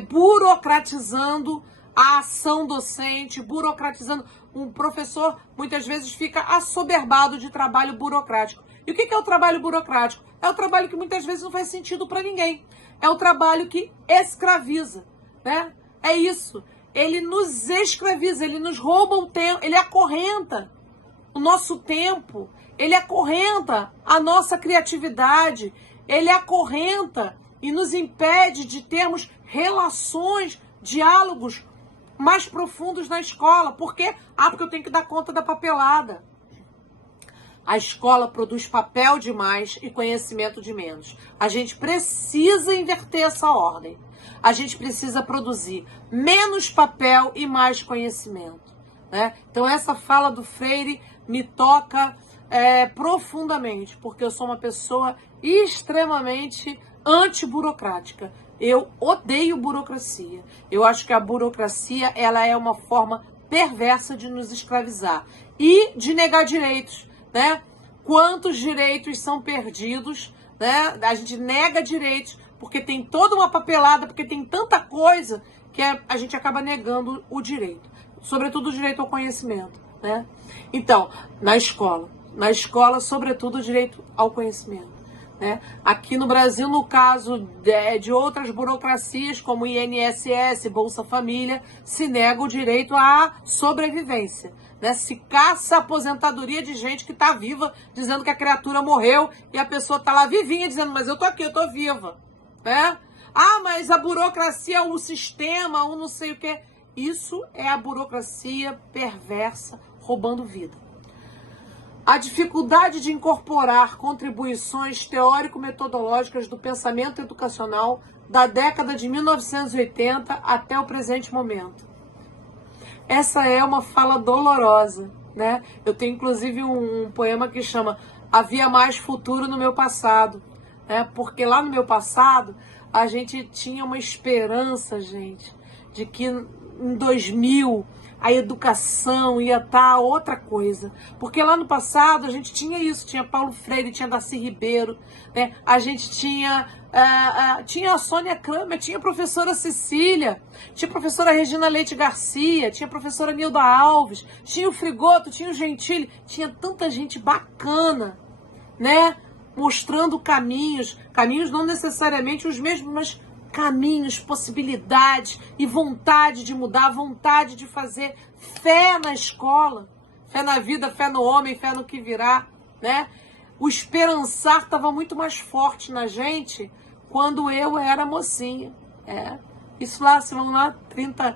burocratizando a ação docente, burocratizando. Um professor muitas vezes fica assoberbado de trabalho burocrático. E o que é o trabalho burocrático? É o trabalho que muitas vezes não faz sentido para ninguém. É o trabalho que escraviza, né? É isso. Ele nos escraviza, ele nos rouba o tempo, ele acorrenta o nosso tempo, ele acorrenta a nossa criatividade, ele acorrenta e nos impede de termos relações, diálogos mais profundos na escola. Por quê? Porque eu tenho que dar conta da papelada. A escola produz papel demais e conhecimento de menos. A gente precisa inverter essa ordem. A gente precisa produzir menos papel e mais conhecimento, né? Então essa fala do Freire me toca profundamente, porque eu sou uma pessoa extremamente antiburocrática. Eu odeio burocracia. Eu acho que a burocracia ela é uma forma perversa de nos escravizar e de negar direitos, né? Quantos direitos são perdidos, né? A gente nega direitos porque tem toda uma papelada, porque tem tanta coisa que a gente acaba negando o direito, sobretudo o direito ao conhecimento, né? Então, na escola, sobretudo o direito ao conhecimento, né? Aqui no Brasil, no caso de outras burocracias, como INSS, Bolsa Família, se nega o direito à sobrevivência, né? Se caça a aposentadoria de gente que está viva, dizendo que a criatura morreu, e a pessoa está lá vivinha, dizendo, mas eu tô aqui, eu tô viva, né? Ah, mas a burocracia, o sistema, o não sei o quê. Isso é a burocracia perversa roubando vida. A dificuldade de incorporar contribuições teórico-metodológicas do pensamento educacional da década de 1980 até o presente momento. Essa é uma fala dolorosa, né? Eu tenho inclusive um poema que chama Havia Mais Futuro no Meu Passado, né? Porque lá no meu passado a gente tinha uma esperança, gente, de que em 2000 a educação ia estar outra coisa. Porque lá no passado a gente tinha isso, tinha Paulo Freire, tinha Darcy Ribeiro, né? A gente tinha a Sônia Kramer, tinha a professora Cecília, tinha a professora Regina Leite Garcia, tinha a professora Nilda Alves, tinha o Frigoto, tinha o Gentili, tinha tanta gente bacana, né? Mostrando caminhos não necessariamente os mesmos, mas caminhos, possibilidades e vontade de mudar, vontade de fazer, fé na escola, fé na vida, fé no homem, fé no que virá, né? O esperançar estava muito mais forte na gente quando eu era mocinha. Isso lá, se vão lá, 30,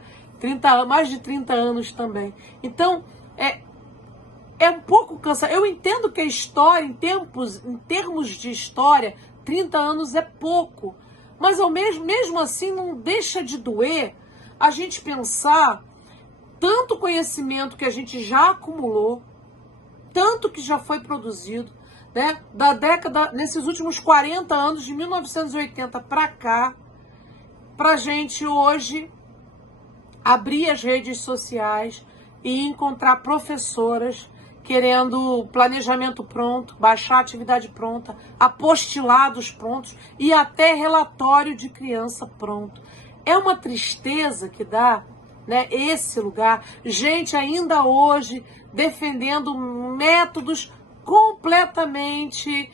mais de 30 anos também. Então, é um pouco cansado. Eu entendo que a história, em termos de história, 30 anos é pouco. Mas mesmo assim não deixa de doer a gente pensar tanto conhecimento que a gente já acumulou, tanto que já foi produzido, né? Da década, nesses últimos 40 anos, de 1980 para cá, para a gente hoje abrir as redes sociais e encontrar professoras querendo planejamento pronto, baixar a atividade pronta, apostilados prontos e até relatório de criança pronto. É uma tristeza que dá, né, esse lugar. Gente ainda hoje defendendo métodos completamente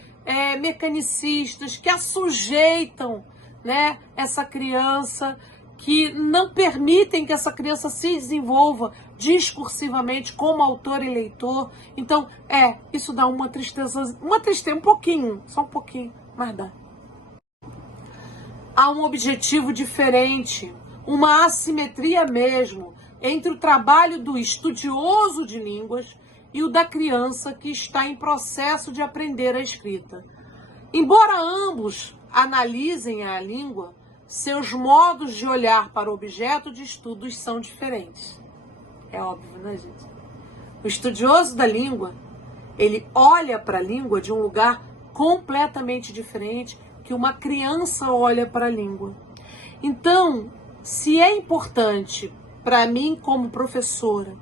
mecanicistas que assujeitam, né, essa criança que não permitem que essa criança se desenvolva discursivamente como autor e leitor. Então, isso dá uma tristeza, um pouquinho, só um pouquinho, mas dá. Há um objetivo diferente, uma assimetria mesmo, entre o trabalho do estudioso de línguas e o da criança que está em processo de aprender a escrita. Embora ambos analisem a língua, seus modos de olhar para o objeto de estudos são diferentes. É óbvio, né, gente? O estudioso da língua, ele olha para a língua de um lugar completamente diferente que uma criança olha para a língua. Então, se é importante para mim como professora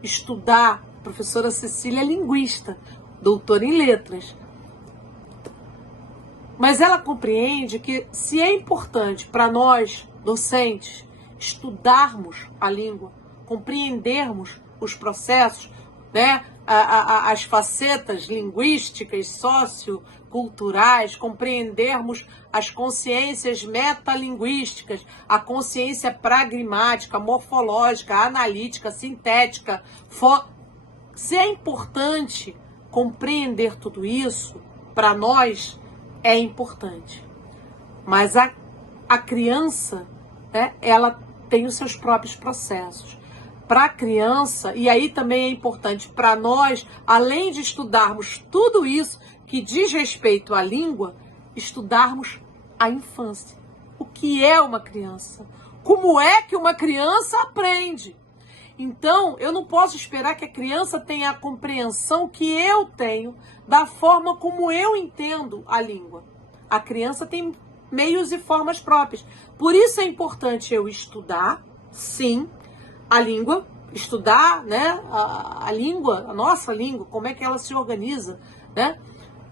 estudar, a professora Cecília é linguista, doutora em letras, mas ela compreende que se é importante para nós, docentes, estudarmos a língua, compreendermos os processos, né, as facetas linguísticas, socioculturais, compreendermos as consciências metalinguísticas, a consciência pragmática, morfológica, analítica, sintética. Se é importante compreender tudo isso, para nós é importante. Mas a criança, né, ela tem os seus próprios processos. Para a criança, e aí também é importante para nós, além de estudarmos tudo isso que diz respeito à língua, estudarmos a infância. O que é uma criança? Como é que uma criança aprende? Então, eu não posso esperar que a criança tenha a compreensão que eu tenho da forma como eu entendo a língua. A criança tem meios e formas próprias. Por isso é importante eu estudar, sim, a língua, estudar, né, a língua, a nossa língua, como é que ela se organiza, né?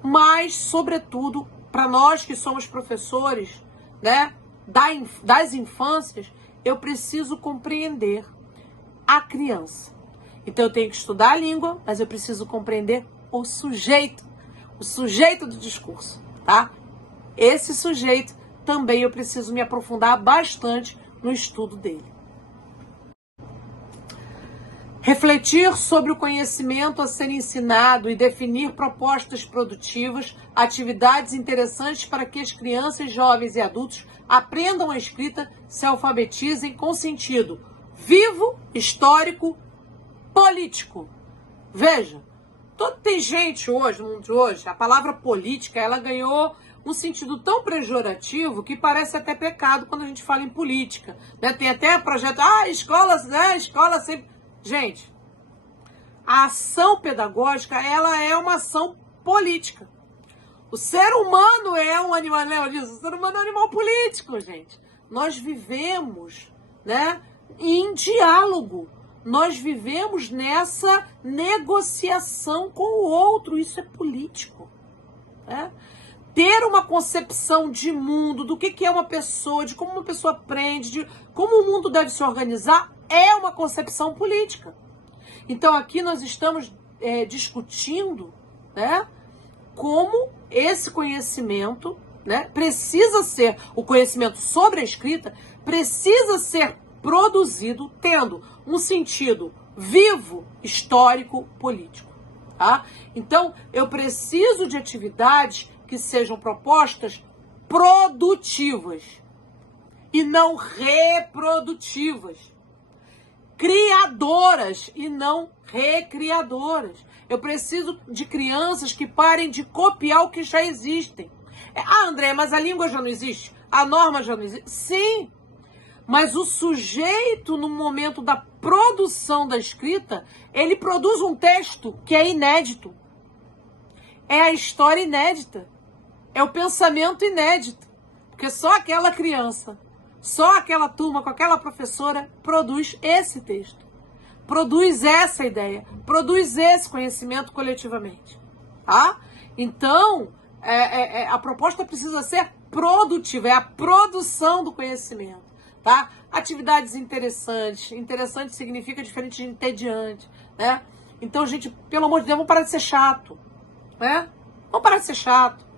Mas, sobretudo, para nós que somos professores, né, das infâncias, eu preciso compreender a criança. Então eu tenho que estudar a língua, mas eu preciso compreender o sujeito do discurso, tá? Esse sujeito também eu preciso me aprofundar bastante no estudo dele. Refletir sobre o conhecimento a ser ensinado e definir propostas produtivas, atividades interessantes para que as crianças, jovens e adultos aprendam a escrita, se alfabetizem com sentido vivo, histórico, político. Veja, tem gente hoje, no mundo de hoje, a palavra política, ela ganhou um sentido tão pejorativo que parece até pecado quando a gente fala em política, né? Tem até projeto, escolas, né? Escola sempre... Gente, a ação pedagógica, ela é uma ação política. O ser humano é um animal, né? O ser humano é um animal político, gente. Nós vivemos, né, em diálogo. Nós vivemos nessa negociação com o outro. Isso é político, né? Ter uma concepção de mundo, do que é uma pessoa, de como uma pessoa aprende, de como o mundo deve se organizar, é uma concepção política. Então aqui nós estamos discutindo, né, como esse conhecimento, né, precisa ser, o conhecimento sobre a escrita, precisa ser produzido tendo um sentido vivo, histórico, político. Tá? Então eu preciso de atividades que sejam propostas produtivas e não reprodutivas, criadoras e não recriadoras. Eu preciso de crianças que parem de copiar o que já existem. André, mas a língua já não existe? A norma já não existe? Sim, mas o sujeito, no momento da produção da escrita, ele produz um texto que é inédito. É a história inédita. É o pensamento inédito. Porque só aquela criança, só aquela turma com aquela professora produz esse texto. Produz essa ideia. Produz esse conhecimento coletivamente. Tá? Então, a proposta precisa ser produtiva. É a produção do conhecimento. Tá? Atividades interessantes. Interessante significa diferente de entediante. Né? Então, gente, pelo amor de Deus, vamos parar de ser chato. Né? Vamos parar de ser chato.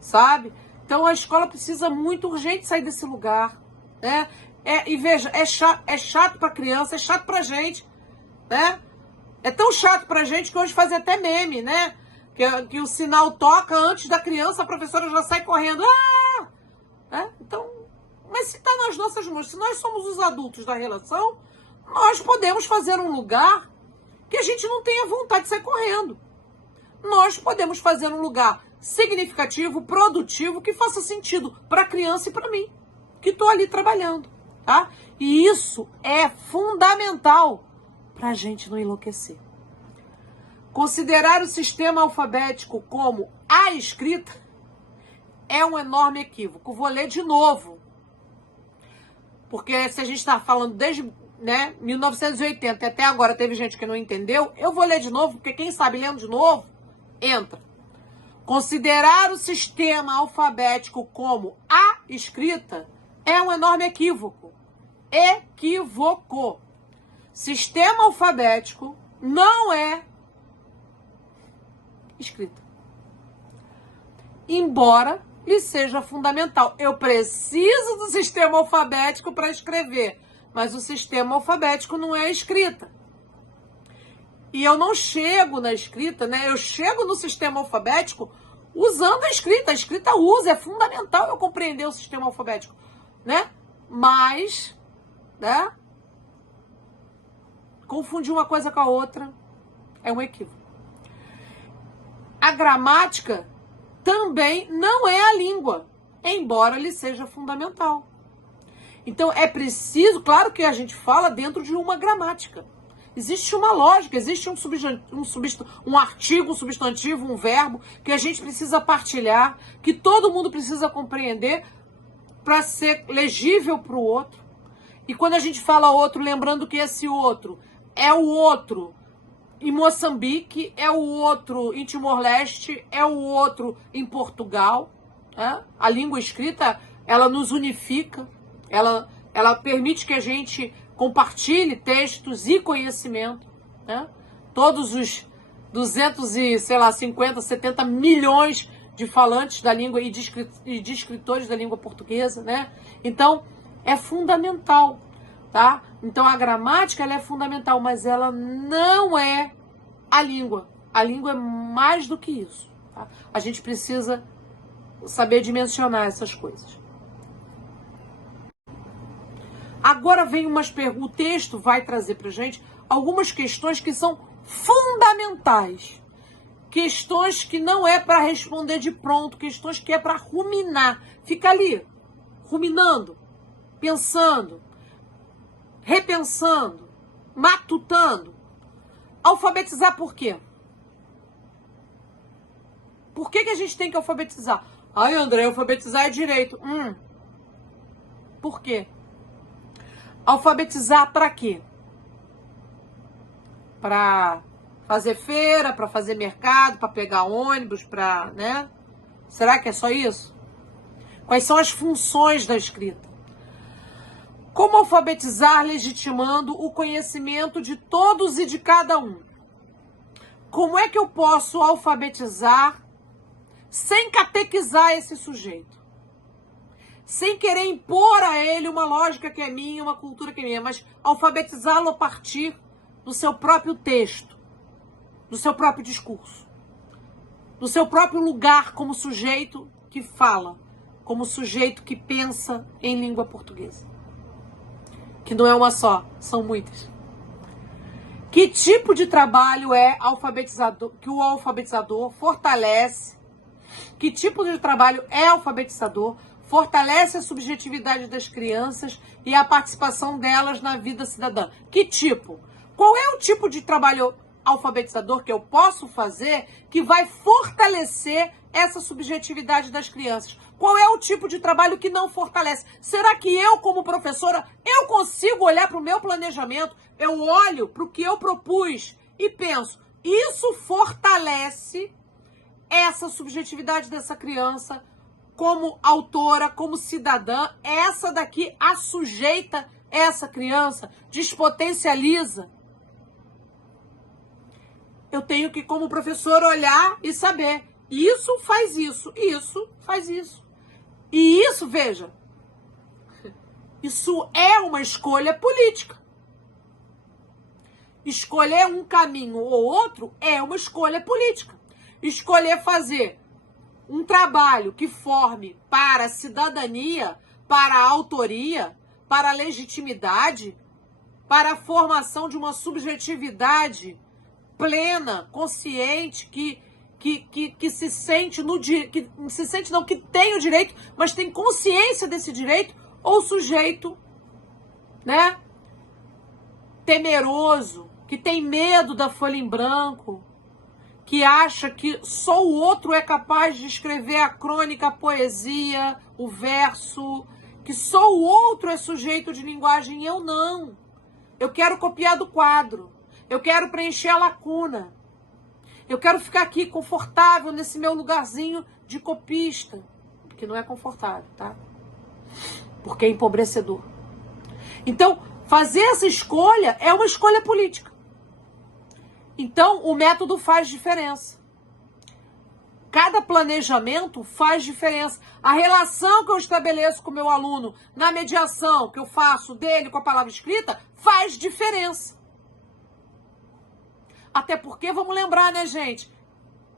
Sabe? Então a escola precisa muito urgente sair desse lugar, né? E veja, é chato para criança, é chato pra gente, né? É tão chato pra gente que hoje faz até meme, né? Que o sinal toca antes da criança, a professora já sai correndo. Ah! Então, mas se está nas nossas mãos, se nós somos os adultos da relação, nós podemos fazer um lugar que a gente não tenha vontade de sair correndo. Nós podemos fazer um lugar significativo, produtivo, que faça sentido para a criança e para mim, que estou ali trabalhando, tá? E isso é fundamental para a gente não enlouquecer. Considerar o sistema alfabético como a escrita é um enorme equívoco. Vou ler de novo. Porque se a gente está falando desde 1980 e até agora teve gente que não entendeu, eu vou ler de novo, porque quem sabe lendo de novo, entra. Considerar o sistema alfabético como a escrita é um enorme equívoco. Equívoco. Sistema alfabético não é escrita. Embora lhe seja fundamental. Eu preciso do sistema alfabético para escrever, mas o sistema alfabético não é escrita. E eu não chego na escrita, né? Eu chego no sistema alfabético usando a escrita. A escrita usa, é fundamental eu compreender o sistema alfabético, né? Mas, né? Confundir uma coisa com a outra é um equívoco. A gramática também não é a língua, embora lhe seja fundamental. Então é preciso, claro que a gente fala dentro de uma gramática. Existe uma lógica, existe um artigo, um substantivo, um verbo que a gente precisa partilhar, que todo mundo precisa compreender para ser legível para o outro. E quando a gente fala outro, lembrando que esse outro é o outro em Moçambique, é o outro em Timor-Leste, é o outro em Portugal. Né? A língua escrita, ela nos unifica, ela permite que a gente compartilhe textos e conhecimento. Né? Todos os 50, 70 milhões de falantes da língua e de escritores da língua portuguesa. Né? Então, é fundamental. Tá? Então a gramática ela é fundamental, mas ela não é a língua. A língua é mais do que isso. Tá? A gente precisa saber dimensionar essas coisas. Agora vem umas perguntas. O texto vai trazer pra gente algumas questões que são fundamentais. Questões que não é para responder de pronto, questões que é para ruminar. Fica ali, ruminando, pensando, repensando, matutando. Alfabetizar por quê? Por que a gente tem que alfabetizar? Ai, André, alfabetizar é direito. Por quê? Alfabetizar para quê? Para fazer feira, para fazer mercado, para pegar ônibus, para, né? Será que é só isso? Quais são as funções da escrita? Como alfabetizar legitimando o conhecimento de todos e de cada um? Como é que eu posso alfabetizar sem catequizar esse sujeito? Sem querer impor a ele uma lógica que é minha, uma cultura que é minha, mas alfabetizá-lo a partir do seu próprio texto, do seu próprio discurso, do seu próprio lugar como sujeito que fala, como sujeito que pensa em língua portuguesa. Que não é uma só, são muitas. Que tipo de trabalho é alfabetizador, que o alfabetizador fortalece? Que tipo de trabalho é alfabetizador? Fortalece a subjetividade das crianças e a participação delas na vida cidadã. Que tipo? Qual é o tipo de trabalho alfabetizador que eu posso fazer que vai fortalecer essa subjetividade das crianças? Qual é o tipo de trabalho que não fortalece? Será que eu, como professora, eu consigo olhar para o meu planejamento, eu olho para o que eu propus e penso, isso fortalece essa subjetividade dessa criança como autora, como cidadã, essa daqui assujeita essa criança, despotencializa. Eu tenho que, como professor, olhar e saber, isso faz isso, isso faz isso. E isso, veja, Isso é uma escolha política. Escolher um caminho ou outro é uma escolha política. Escolher fazer um trabalho que forme para a cidadania, para a autoria, para a legitimidade, para a formação de uma subjetividade plena, consciente, que se sente que tem o direito, mas tem consciência desse direito, ou sujeito, né, temeroso, que tem medo da folha em branco, que acha que só o outro é capaz de escrever a crônica, a poesia, o verso, que só o outro é sujeito de linguagem e eu não. Eu quero copiar do quadro, eu quero preencher a lacuna, eu quero ficar aqui confortável nesse meu lugarzinho de copista, que não é confortável, tá? Porque é empobrecedor. Então, fazer essa escolha é uma escolha política. Então, o método faz diferença. Cada planejamento faz diferença. A relação que eu estabeleço com o meu aluno na mediação que eu faço dele com a palavra escrita faz diferença. Até porque, vamos lembrar, né, gente?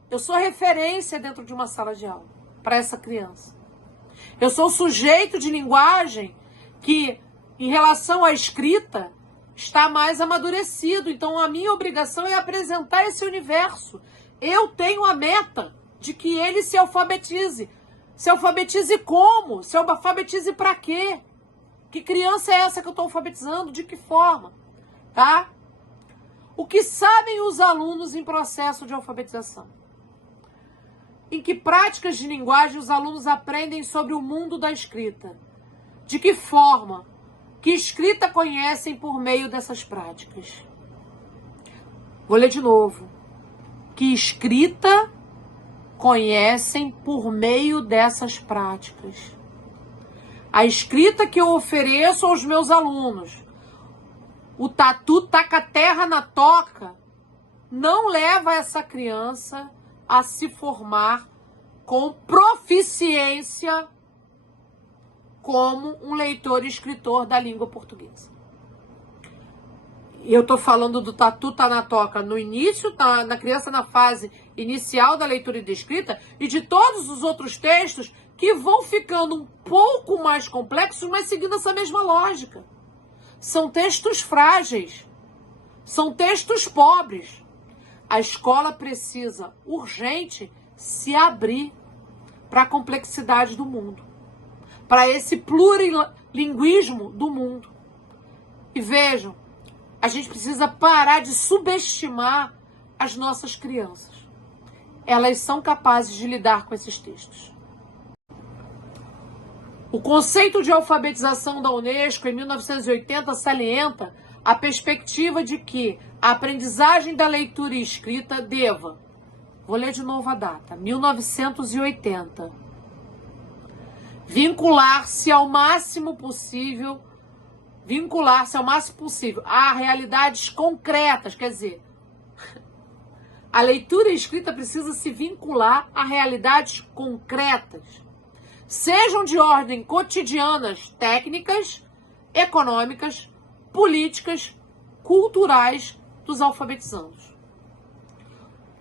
Eu sou referência dentro de uma sala de aula para essa criança. Eu sou o sujeito de linguagem que, em relação à escrita, está mais amadurecido. Então, a minha obrigação é apresentar esse universo. Eu tenho a meta de que ele se alfabetize. Se alfabetize como? Se alfabetize para quê? Que criança é essa que eu estou alfabetizando? De que forma? Tá? O que sabem os alunos em processo de alfabetização? Em que práticas de linguagem os alunos aprendem sobre o mundo da escrita? De que forma? Que escrita conhecem por meio dessas práticas? Vou ler de novo. Que escrita conhecem por meio dessas práticas? A escrita que eu ofereço aos meus alunos, o tatu taca terra na toca, não leva essa criança a se formar com proficiência como um leitor e escritor da língua portuguesa. Eu estou falando do tatu tá na toca no início, na criança na fase inicial da leitura e da escrita, e de todos os outros textos que vão ficando um pouco mais complexos, mas seguindo essa mesma lógica. São textos frágeis, são textos pobres. A escola precisa, urgente, se abrir para a complexidade do mundo, para esse plurilinguismo do mundo. E vejam, a gente precisa parar de subestimar as nossas crianças. Elas são capazes de lidar com esses textos. O conceito de alfabetização da Unesco, em 1980, salienta a perspectiva de que a aprendizagem da leitura e escrita deva, vou ler de novo a data, 1980, vincular-se ao máximo possível a realidades concretas, quer dizer, a leitura e escrita precisa se vincular a realidades concretas, sejam de ordem cotidianas, técnicas, econômicas, políticas, culturais dos alfabetizandos.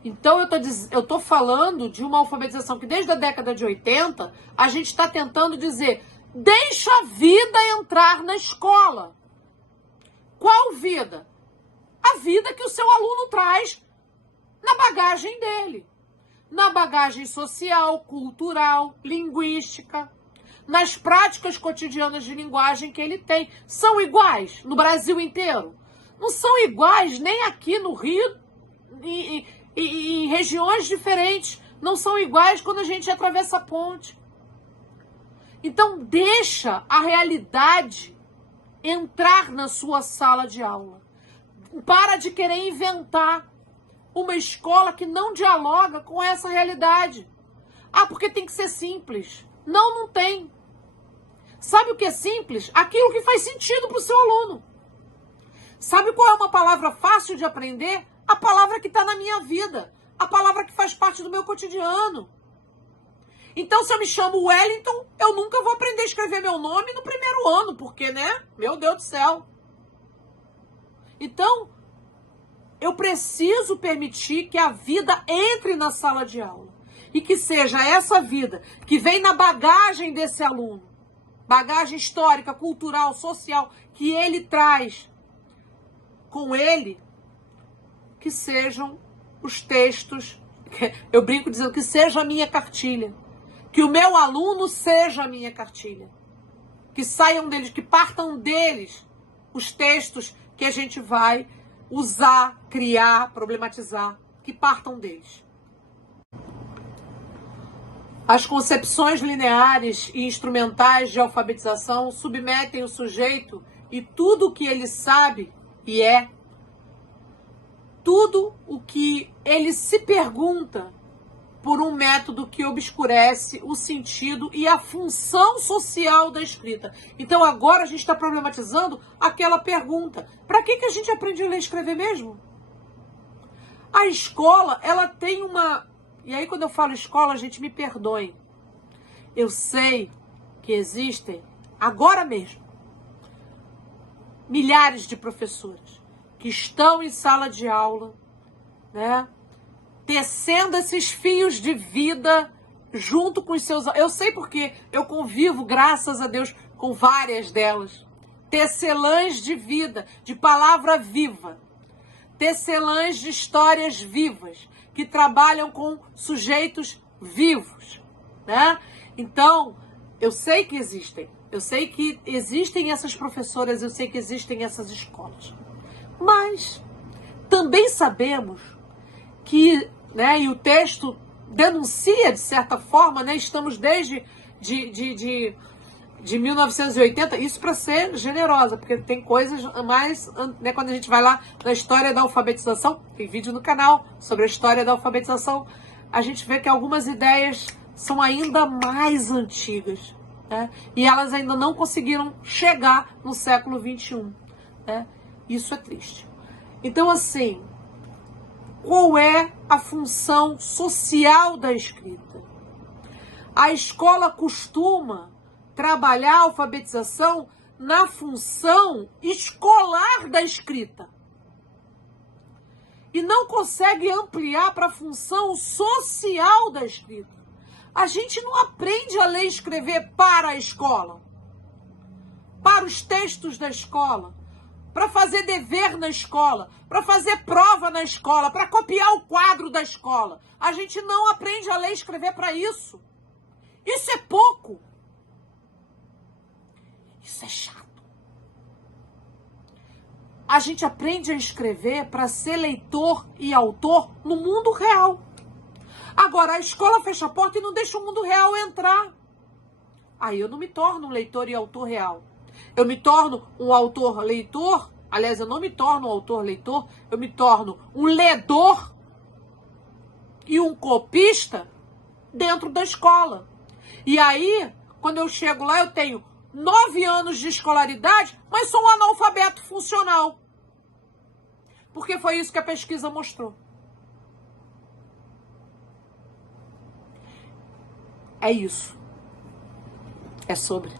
Então, eu estou falando de uma alfabetização que desde a década de 80, a gente está tentando dizer, deixa a vida entrar na escola. Qual vida? A vida que o seu aluno traz na bagagem dele. Na bagagem social, cultural, linguística, nas práticas cotidianas de linguagem que ele tem. São iguais no Brasil inteiro? Não são iguais nem aqui no Rio e em regiões diferentes. Não são iguais quando a gente atravessa a ponte. Então, deixa a realidade entrar na sua sala de aula. Para de querer inventar uma escola que não dialoga com essa realidade. Ah, porque tem que ser simples. Não, não tem. Sabe o que é simples? Aquilo que faz sentido para o seu aluno. Sabe qual é uma palavra fácil de aprender? A palavra que está na minha vida. A palavra que faz parte do meu cotidiano. Então, se eu me chamo Wellington, eu nunca vou aprender a escrever meu nome no primeiro ano, porque, né? Meu Deus do céu. Então, eu preciso permitir que a vida entre na sala de aula. E que seja essa vida que vem na bagagem desse aluno, bagagem histórica, cultural, social, que ele traz com ele, que sejam os textos, eu brinco dizendo que seja a minha cartilha, que o meu aluno seja a minha cartilha, que saiam deles, que partam deles os textos que a gente vai usar, criar, problematizar, que partam deles. As concepções lineares e instrumentais de alfabetização submetem o sujeito e tudo o que ele sabe e é, tudo o que ele se pergunta, por um método que obscurece o sentido e a função social da escrita. Então agora a gente está problematizando aquela pergunta: para que a gente aprende a ler e escrever mesmo? A escola, ela tem uma... E aí quando eu falo escola, gente, me perdoe. Eu sei que existem, agora mesmo, milhares de professores que estão em sala de aula, né, tecendo esses fios de vida junto com os seus... Eu sei porque eu convivo, graças a Deus, com várias delas. Tecelãs de vida, de palavra viva. Tecelãs de histórias vivas, que trabalham com sujeitos vivos, né? Então, eu sei que existem. Eu sei que existem essas professoras, eu sei que existem essas escolas. Mas também sabemos que, né, e o texto denuncia, de certa forma, né, estamos desde de 1980, isso para ser generosa, porque tem coisas mais, né, quando a gente vai lá na história da alfabetização, tem vídeo no canal sobre a história da alfabetização, a gente vê que algumas ideias são ainda mais antigas, né, e elas ainda não conseguiram chegar no século XXI, né, isso é triste. Então, assim, qual é a função social da escrita? A escola costuma trabalhar a alfabetização na função escolar da escrita e não consegue ampliar para a função social da escrita. A gente não aprende a ler e escrever para a escola, para os textos da escola, para fazer dever na escola, para fazer prova na escola, para copiar o quadro da escola. A gente não aprende a ler e escrever para isso. Isso é pouco. Isso é chato. A gente aprende a escrever para ser leitor e autor no mundo real. Agora, a escola fecha a porta e não deixa o mundo real entrar. Aí eu não me torno um leitor e autor real. Eu me torno um autor-leitor. Aliás, eu não me torno um autor-leitor. Eu me torno um ledor e um copista dentro da escola. E aí, quando eu chego lá, eu tenho 9 anos de escolaridade, mas sou um analfabeto funcional. Porque foi isso que a pesquisa mostrou. É isso. É sobre.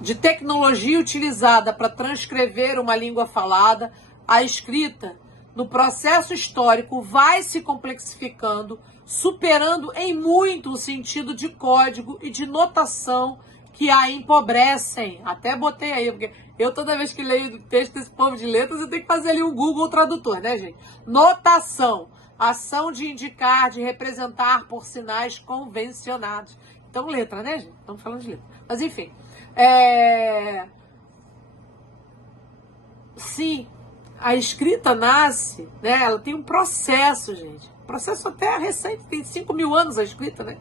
De tecnologia utilizada para transcrever uma língua falada, a escrita, no processo histórico, vai se complexificando, superando em muito o sentido de código e de notação que a empobrecem. Até botei aí, porque eu toda vez que leio o texto desse povo de letras, eu tenho que fazer ali um Google Tradutor, né, gente? Notação, ação de indicar, de representar por sinais convencionados. Então, letra, né, gente? Estamos falando de letra. Mas, enfim. Sim, a escrita nasce, né? Ela tem um processo, gente. Processo até recente, tem 5.000 anos a escrita, né?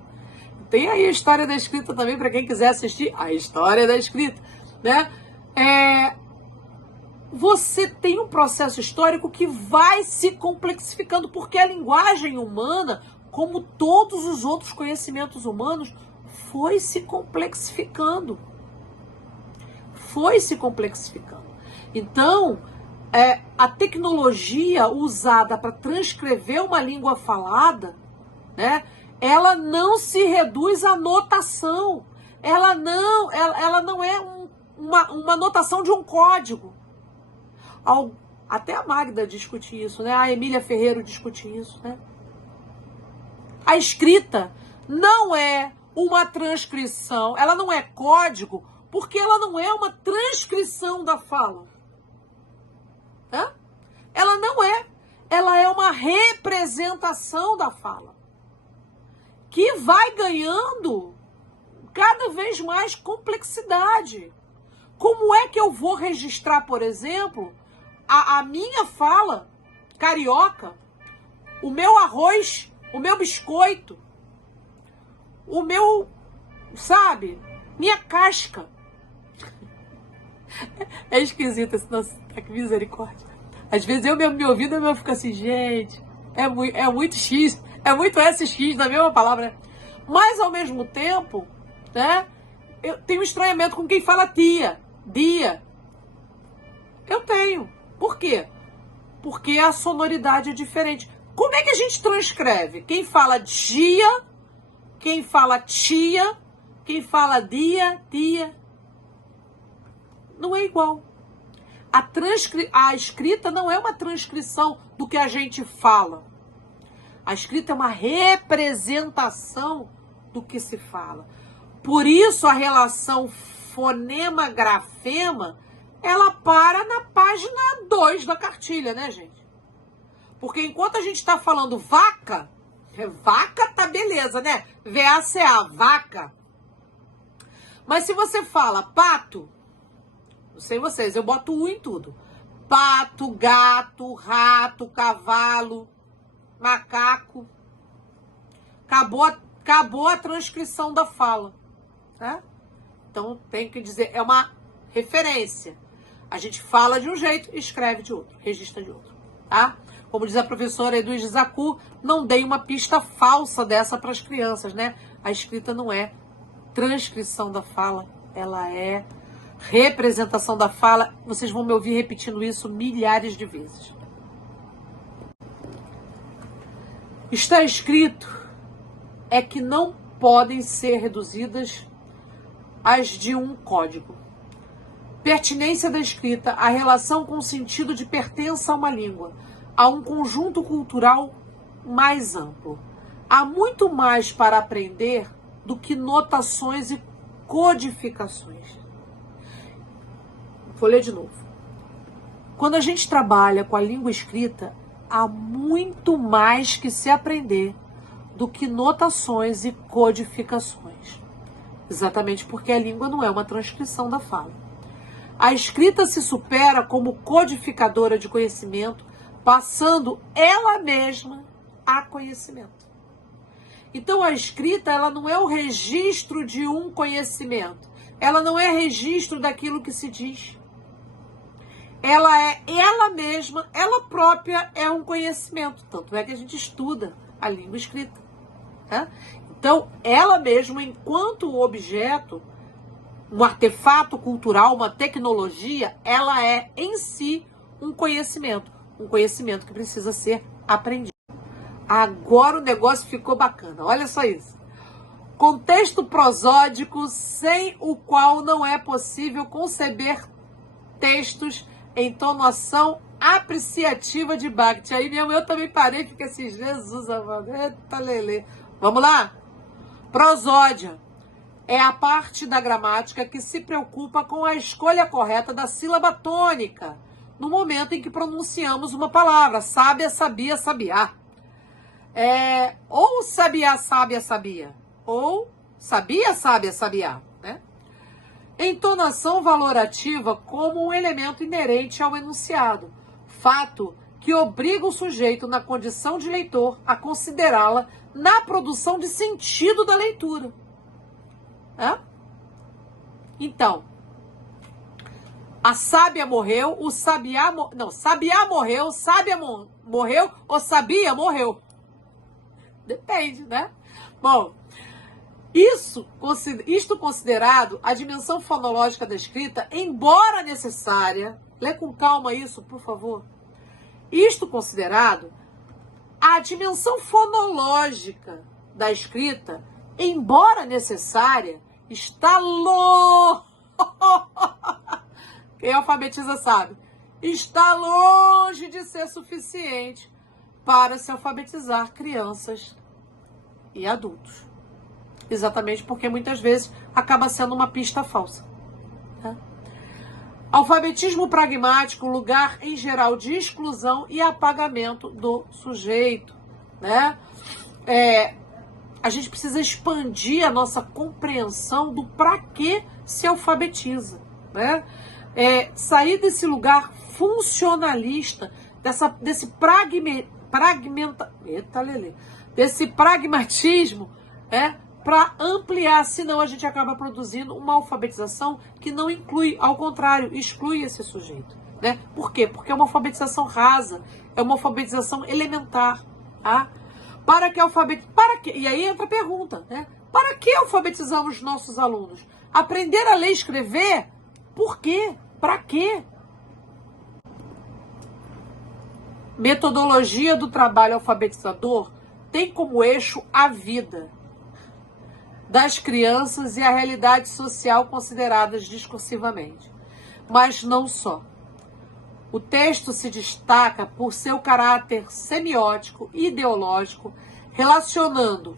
Tem aí a história da escrita também, para quem quiser assistir a história da escrita, né? Você tem um processo histórico que vai se complexificando, porque a linguagem humana, como todos os outros conhecimentos humanos, foi se complexificando. Foi se complexificando. Então, a tecnologia usada para transcrever uma língua falada, né? Ela não se reduz à notação. Ela não é uma notação de um código. Até a Magda discute isso, né? A Emília Ferreiro discute isso, né? A escrita não é uma transcrição, ela não é código, porque ela não é uma transcrição da fala. Né? Ela não é. Ela é uma representação da fala, que vai ganhando cada vez mais complexidade. Como é que eu vou registrar, por exemplo, a minha fala carioca, o meu arroz, o meu biscoito, o meu, sabe, minha casca? É esquisito esse nosso, que misericórdia. Às vezes eu mesmo me ouvindo, eu fico assim, gente, é muito X, é muito SX na mesma palavra. Mas ao mesmo tempo, né, eu tenho um estranhamento com quem fala tia, dia. Eu tenho. Por quê? Porque a sonoridade é diferente. Como é que a gente transcreve? Quem fala dia, quem fala tia, quem fala dia, tia. Não é igual. A escrita não é uma transcrição do que a gente fala. A escrita é uma representação do que se fala. Por isso a relação fonema-grafema, ela para na página 2 da cartilha, né, gente? Porque enquanto a gente está falando vaca, vaca tá beleza, né? VACA, vaca. Mas se você fala pato, não sei vocês, eu boto U em tudo. Pato, gato, rato, cavalo, macaco. Acabou a transcrição da fala. Né? Então tem que dizer, é uma referência. A gente fala de um jeito e escreve de outro, registra de outro. Tá? Como diz a professora Edwige Zacu, não dei uma pista falsa dessa para as crianças, né? A escrita não é transcrição da fala, ela é representação da fala. Vocês vão me ouvir repetindo isso milhares de vezes. Está escrito é que não podem ser reduzidas às de um código. Pertinência da escrita, a relação com o sentido de pertença a uma língua, a um conjunto cultural mais amplo. Há muito mais para aprender do que notações e codificações. Vou ler de novo. Quando a gente trabalha com a língua escrita, há muito mais que se aprender do que notações e codificações. Exatamente porque a língua não é uma transcrição da fala. A escrita se supera como codificadora de conhecimento, passando ela mesma a conhecimento. Então a escrita, ela não é o registro de um conhecimento. Ela não é registro daquilo que se diz. Ela é ela mesma, ela própria é um conhecimento. Tanto é que a gente estuda a língua escrita. Né? Então, ela mesma, enquanto objeto, um artefato cultural, uma tecnologia, ela é em si um conhecimento que precisa ser aprendido. Agora o negócio ficou bacana, olha só isso. Contexto prosódico sem o qual não é possível conceber textos em entonação apreciativa de Bhakti. Aí mesmo eu também parei e fiquei assim, Jesus amado, eita lelê. Vamos lá? Prosódia é a parte da gramática que se preocupa com a escolha correta da sílaba tônica no momento em que pronunciamos uma palavra. Sábia, sabia, sabiá. Ou sabiá, sábia, sabia. Ou sabia, sábia, sabiá. Né? Entonação valorativa como um elemento inerente ao enunciado. Fato que obriga o sujeito na condição de leitor a considerá-la na produção de sentido da leitura. Então, a sábia morreu, o sabiá sabiá morreu, sábia morreu ou sabia morreu. Depende, né? Bom, isto considerado, a dimensão fonológica da escrita, embora necessária, lê com calma isso, por favor. Isto considerado, A dimensão fonológica da escrita, embora necessária, está longe. Quem alfabetiza sabe. Está longe de ser suficiente para se alfabetizar crianças e adultos. Exatamente porque muitas vezes acaba sendo uma pista falsa. Né? Alfabetismo pragmático, lugar em geral de exclusão e apagamento do sujeito. Né? A gente precisa expandir a nossa compreensão do para que se alfabetiza. Né? Sair desse lugar funcionalista, desse pragmatismo, para ampliar, senão a gente acaba produzindo uma alfabetização que não inclui, ao contrário, exclui esse sujeito. Né? Por quê? Porque é uma alfabetização rasa, é uma alfabetização elementar. Tá? E aí entra a pergunta, né? Para que alfabetizamos nossos alunos? Aprender a ler e escrever? Por quê? Para quê? Metodologia do trabalho alfabetizador tem como eixo a vida das crianças e a realidade social consideradas discursivamente. Mas não só. O texto se destaca por seu caráter semiótico e ideológico, relacionado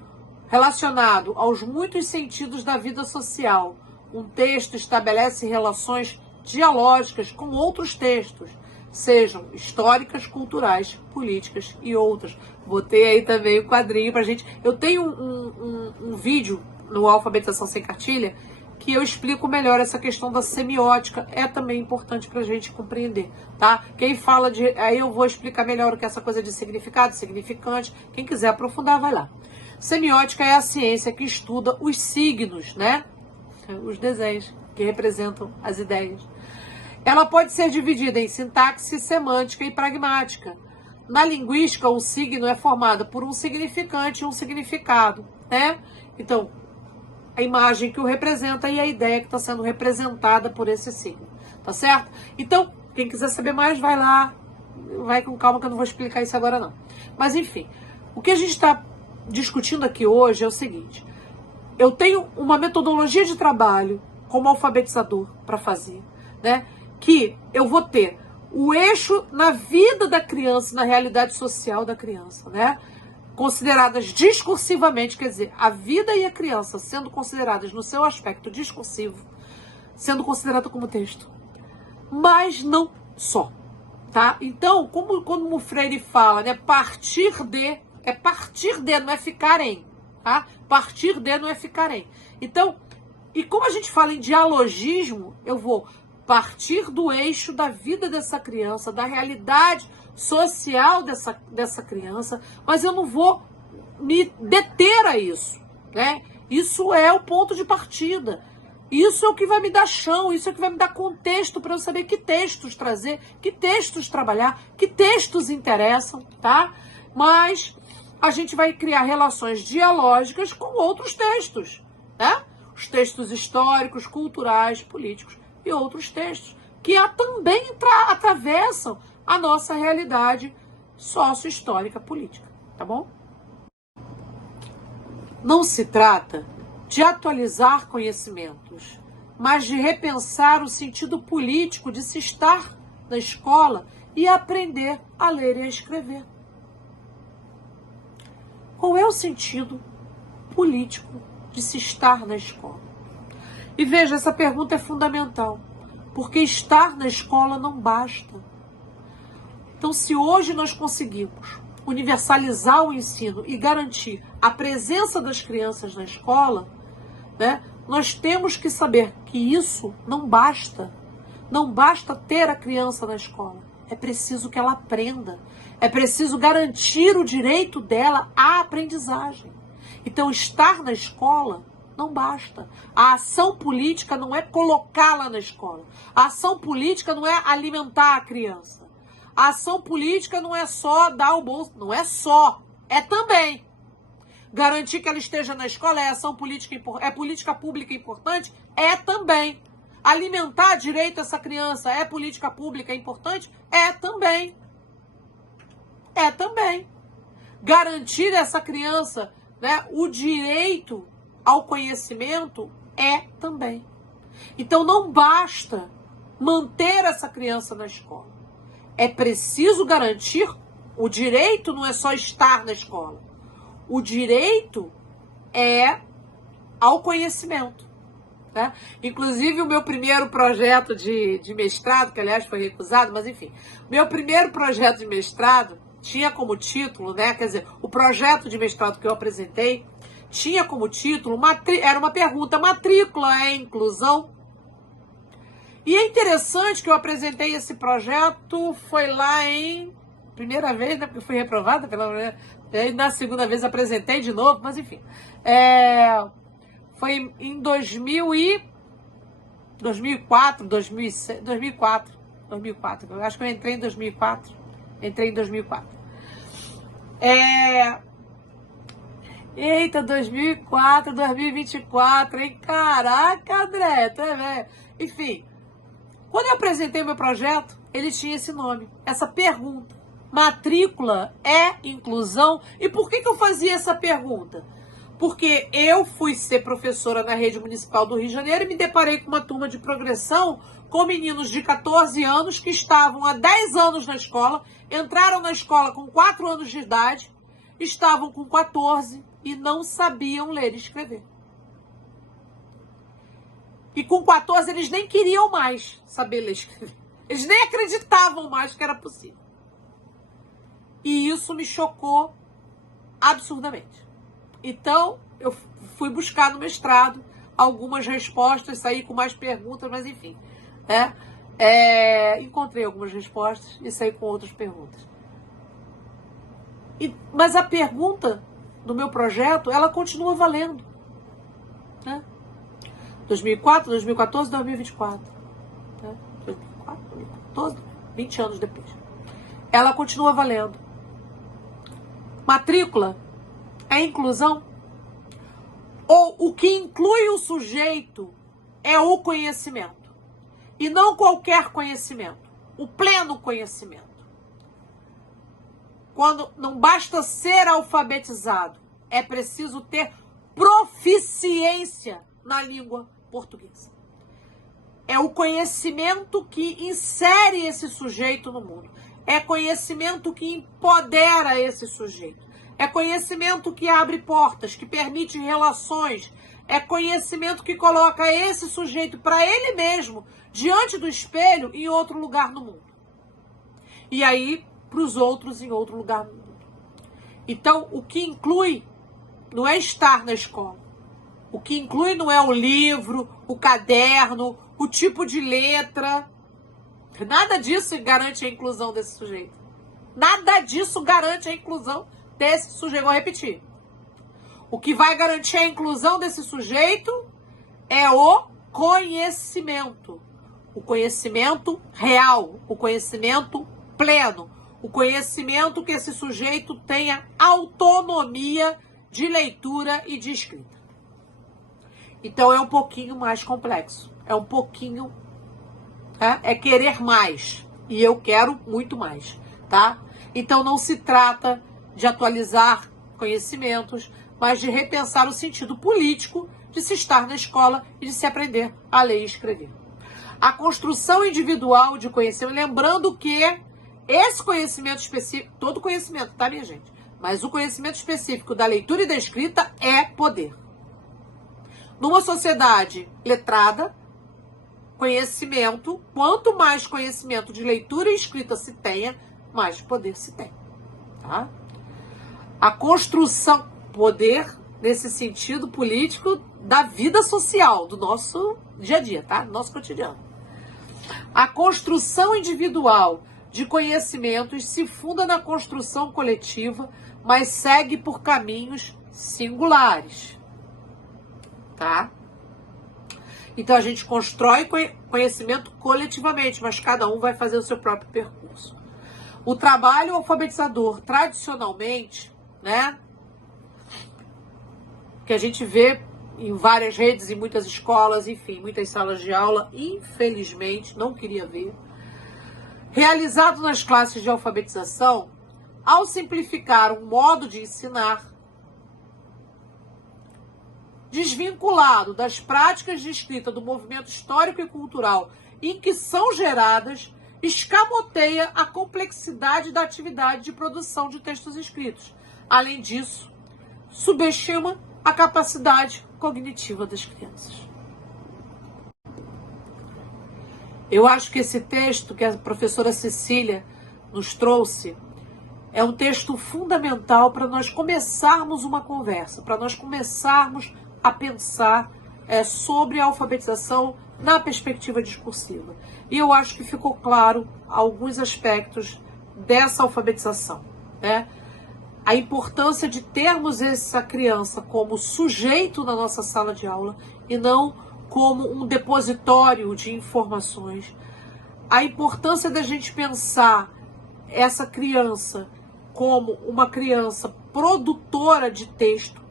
aos muitos sentidos da vida social. Um texto estabelece relações dialógicas com outros textos, sejam históricas, culturais, políticas e outras. Botei aí também o quadrinho pra gente. Eu tenho um vídeo no Alfabetização Sem Cartilha que eu explico melhor essa questão da semiótica. É também importante pra gente compreender, tá? Quem fala de... Aí eu vou explicar melhor o que é essa coisa de significado, significante. Quem quiser aprofundar, vai lá. Semiótica é a ciência que estuda os signos, né? Os desenhos que representam as ideias. Ela pode ser dividida em sintaxe, semântica e pragmática. Na linguística, o signo é formado por um significante e um significado, né? Então, a imagem que o representa e a ideia que está sendo representada por esse signo, tá certo? Então, quem quiser saber mais, vai lá, vai com calma que eu não vou explicar isso agora não. Mas, enfim, o que a gente está discutindo aqui hoje é o seguinte: eu tenho uma metodologia de trabalho como alfabetizador para fazer, né? Que eu vou ter o eixo na vida da criança, na realidade social da criança, né? Consideradas discursivamente, quer dizer, a vida e a criança sendo consideradas no seu aspecto discursivo, sendo considerada como texto. Mas não só, tá? Então, quando o Freire fala, né? Partir de, não é ficar em, tá? Partir de não é ficar em. Então, e como a gente fala em dialogismo, eu vou partir do eixo da vida dessa criança, da realidade social dessa criança, mas eu não vou me deter a isso, né? Isso é o ponto de partida. Isso é o que vai me dar chão, isso é o que vai me dar contexto para eu saber que textos trazer, que textos trabalhar, que textos interessam, tá? Mas a gente vai criar relações dialógicas com outros textos, né? Os textos históricos, culturais, políticos e outros textos que também atravessam a nossa realidade sócio-histórica política, tá bom? Não se trata de atualizar conhecimentos, mas de repensar o sentido político de se estar na escola e aprender a ler e a escrever. Qual é o sentido político de se estar na escola? E veja, essa pergunta é fundamental, porque estar na escola não basta. Então, se hoje nós conseguimos universalizar o ensino e garantir a presença das crianças na escola, né, nós temos que saber que isso não basta. Não basta ter a criança na escola. É preciso que ela aprenda. É preciso garantir o direito dela à aprendizagem. Então, estar na escola não basta. A ação política não é colocá-la na escola. A ação política não é alimentar a criança. A ação política não é só dar o bolso. Não é só. É também. Garantir que ela esteja na escola é ação política, é política pública importante? É também. Alimentar direito a essa criança é política pública importante? É também. É também. garantir a essa criança, né, o direito ao conhecimento também. Então não basta manter essa criança na escola. É preciso garantir o direito, não é só estar na escola. O direito é ao conhecimento. Né? Inclusive o meu primeiro projeto de mestrado, que aliás foi recusado, mas enfim, meu primeiro projeto de mestrado tinha como título, né, quer dizer, o projeto de mestrado que eu apresentei tinha como título, era uma pergunta, matrícula é inclusão? E é interessante que eu apresentei esse projeto, foi lá em primeira vez, né, porque fui reprovada pela primeira, e na segunda vez apresentei de novo, mas enfim, foi em 2004, 2006, 2004, eu acho que eu entrei em 2004, Eita, 2004, 2024, hein? Caraca, André, tá vendo? Enfim, quando eu apresentei meu projeto, ele tinha esse nome, essa pergunta. Matrícula é inclusão? E por que eu fazia essa pergunta? Porque eu fui ser professora na rede municipal do Rio de Janeiro e me deparei com uma turma de progressão com meninos de 14 anos que estavam há 10 anos na escola, entraram na escola com 4 anos de idade, estavam com 14 e não sabiam ler e escrever. E com 14 eles nem queriam mais saber ler e escrever. Eles nem acreditavam mais que era possível. E isso me chocou absurdamente. Então, eu fui buscar no mestrado algumas respostas, saí com mais perguntas, mas enfim. Encontrei algumas respostas e saí com outras perguntas. Mas a pergunta do meu projeto, ela continua valendo. 2004, 2014, 2024. 2004, 2014, 20 anos depois. Ela continua valendo. Matrícula é inclusão? Ou o que inclui o sujeito é o conhecimento? E não qualquer conhecimento. O pleno conhecimento. Quando não basta ser alfabetizado, é preciso ter proficiência na língua portuguesa. É o conhecimento que insere esse sujeito no mundo. É conhecimento que empodera esse sujeito. É conhecimento que abre portas, que permite relações. É conhecimento que coloca esse sujeito para ele mesmo, diante do espelho, em outro lugar no mundo. E aí, para os outros, em outro lugar no mundo. Então, o que inclui não é estar na escola. O que inclui não é o livro, o caderno, o tipo de letra. Nada disso garante a inclusão desse sujeito. Nada disso garante a inclusão desse sujeito. Vou repetir. O que vai garantir a inclusão desse sujeito é o conhecimento. O conhecimento real, o conhecimento pleno. O conhecimento que esse sujeito tenha autonomia de leitura e de escrita. Então é um pouquinho mais complexo. É um pouquinho... É querer mais. E eu quero muito mais. Tá? Então não se trata de atualizar conhecimentos, mas de repensar o sentido político de se estar na escola e de se aprender a ler e escrever. A construção individual de conhecimento, lembrando que esse conhecimento específico, todo conhecimento, tá, minha gente? Mas o conhecimento específico da leitura e da escrita é poder. Numa sociedade letrada, conhecimento, quanto mais conhecimento de leitura e escrita se tenha, mais poder se tem. Tá? A construção, poder nesse sentido político da vida social, do nosso dia a dia, tá? Do nosso cotidiano. A construção individual de conhecimentos se funda na construção coletiva, mas segue por caminhos singulares. Tá? Então a gente constrói conhecimento coletivamente, mas cada um vai fazer o seu próprio percurso. O trabalho alfabetizador, tradicionalmente, né, que a gente vê em várias redes, em muitas escolas, enfim, muitas salas de aula, infelizmente, não queria ver, realizado nas classes de alfabetização, ao simplificar um modo de ensinar, desvinculado das práticas de escrita do movimento histórico e cultural em que são geradas, escamoteia a complexidade da atividade de produção de textos escritos. Além disso, subestima a capacidade cognitiva das crianças. Eu acho que esse texto que a professora Cecília nos trouxe é um texto fundamental para nós começarmos uma conversa, para nós começarmos a pensar sobre a alfabetização na perspectiva discursiva. E eu acho que ficou claro alguns aspectos dessa alfabetização, né? A importância de termos essa criança como sujeito na nossa sala de aula e não como um depositório de informações. A importância da gente pensar essa criança como uma criança produtora de texto,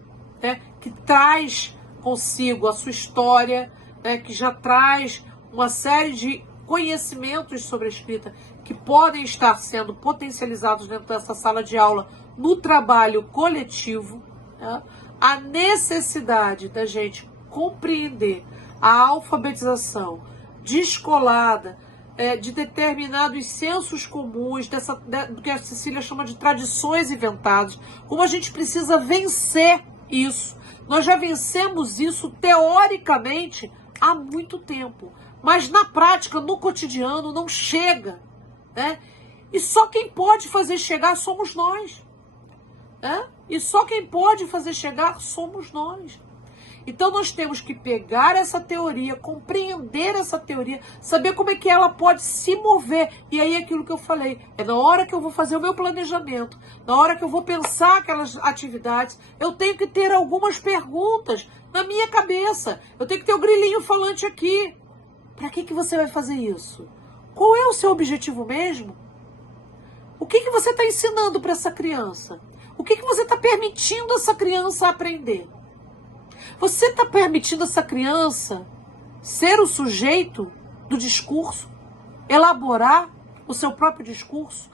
né, que traz consigo a sua história, né, que já traz uma série de conhecimentos sobre a escrita que podem estar sendo potencializados dentro dessa sala de aula no trabalho coletivo, né? A necessidade da gente compreender a alfabetização descolada de determinados sensos comuns, do que a Cecília chama de tradições inventadas, como a gente precisa vencer isso. Nós já vencemos isso teoricamente há muito tempo, mas na prática, no cotidiano, não chega, né? E só quem pode fazer chegar somos nós, né? E só quem pode fazer chegar somos nós. Então nós temos que pegar essa teoria, compreender essa teoria, saber como é que ela pode se mover. E aí aquilo que eu falei, é na hora que eu vou fazer o meu planejamento, na hora que eu vou pensar aquelas atividades, eu tenho que ter algumas perguntas na minha cabeça. Eu tenho que ter o grilinho falante aqui. Para que você vai fazer isso? Qual é o seu objetivo mesmo? O que você está ensinando para essa criança? O que você está permitindo essa criança aprender? Você está permitindo essa criança ser o sujeito do discurso, elaborar o seu próprio discurso,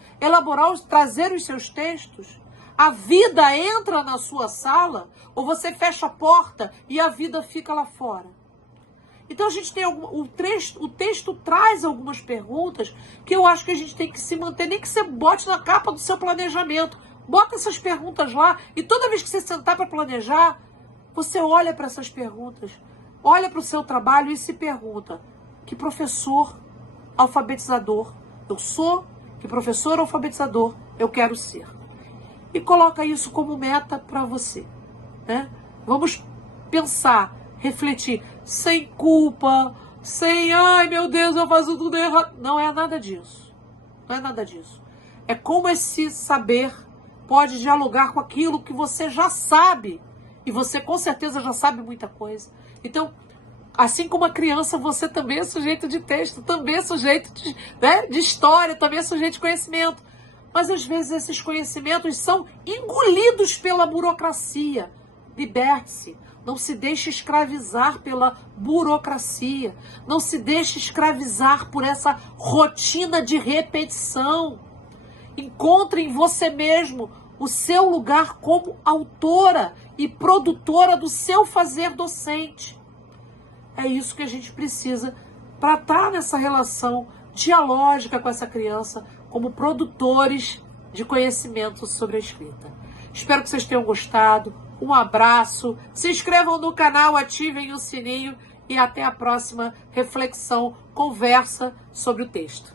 trazer os seus textos? A vida entra na sua sala ou você fecha a porta e a vida fica lá fora? Então a gente tem o texto traz algumas perguntas que eu acho que a gente tem que se manter, nem que você bote na capa do seu planejamento. Bota essas perguntas lá e toda vez que você sentar para planejar, você olha para essas perguntas, olha para o seu trabalho e se pergunta: que professor alfabetizador eu sou? Que professor alfabetizador eu quero ser? E coloca isso como meta para você, né? Vamos pensar, refletir, sem culpa, sem, ai meu Deus, eu faço tudo errado. Não é nada disso. Não é nada disso. É como esse saber pode dialogar com aquilo que você já sabe. E você com certeza já sabe muita coisa. Então, assim como a criança, você também é sujeito de texto, também é sujeito de história, também é sujeito de conhecimento. Mas às vezes esses conhecimentos são engolidos pela burocracia. Liberte-se. Não se deixe escravizar pela burocracia. Não se deixe escravizar por essa rotina de repetição. Encontre em você mesmo o seu lugar como autora e produtora do seu fazer docente. É isso que a gente precisa para estar nessa relação dialógica com essa criança, como produtores de conhecimento sobre a escrita. Espero que vocês tenham gostado. Um abraço, se inscrevam no canal, ativem o sininho e até a próxima reflexão, conversa sobre o texto.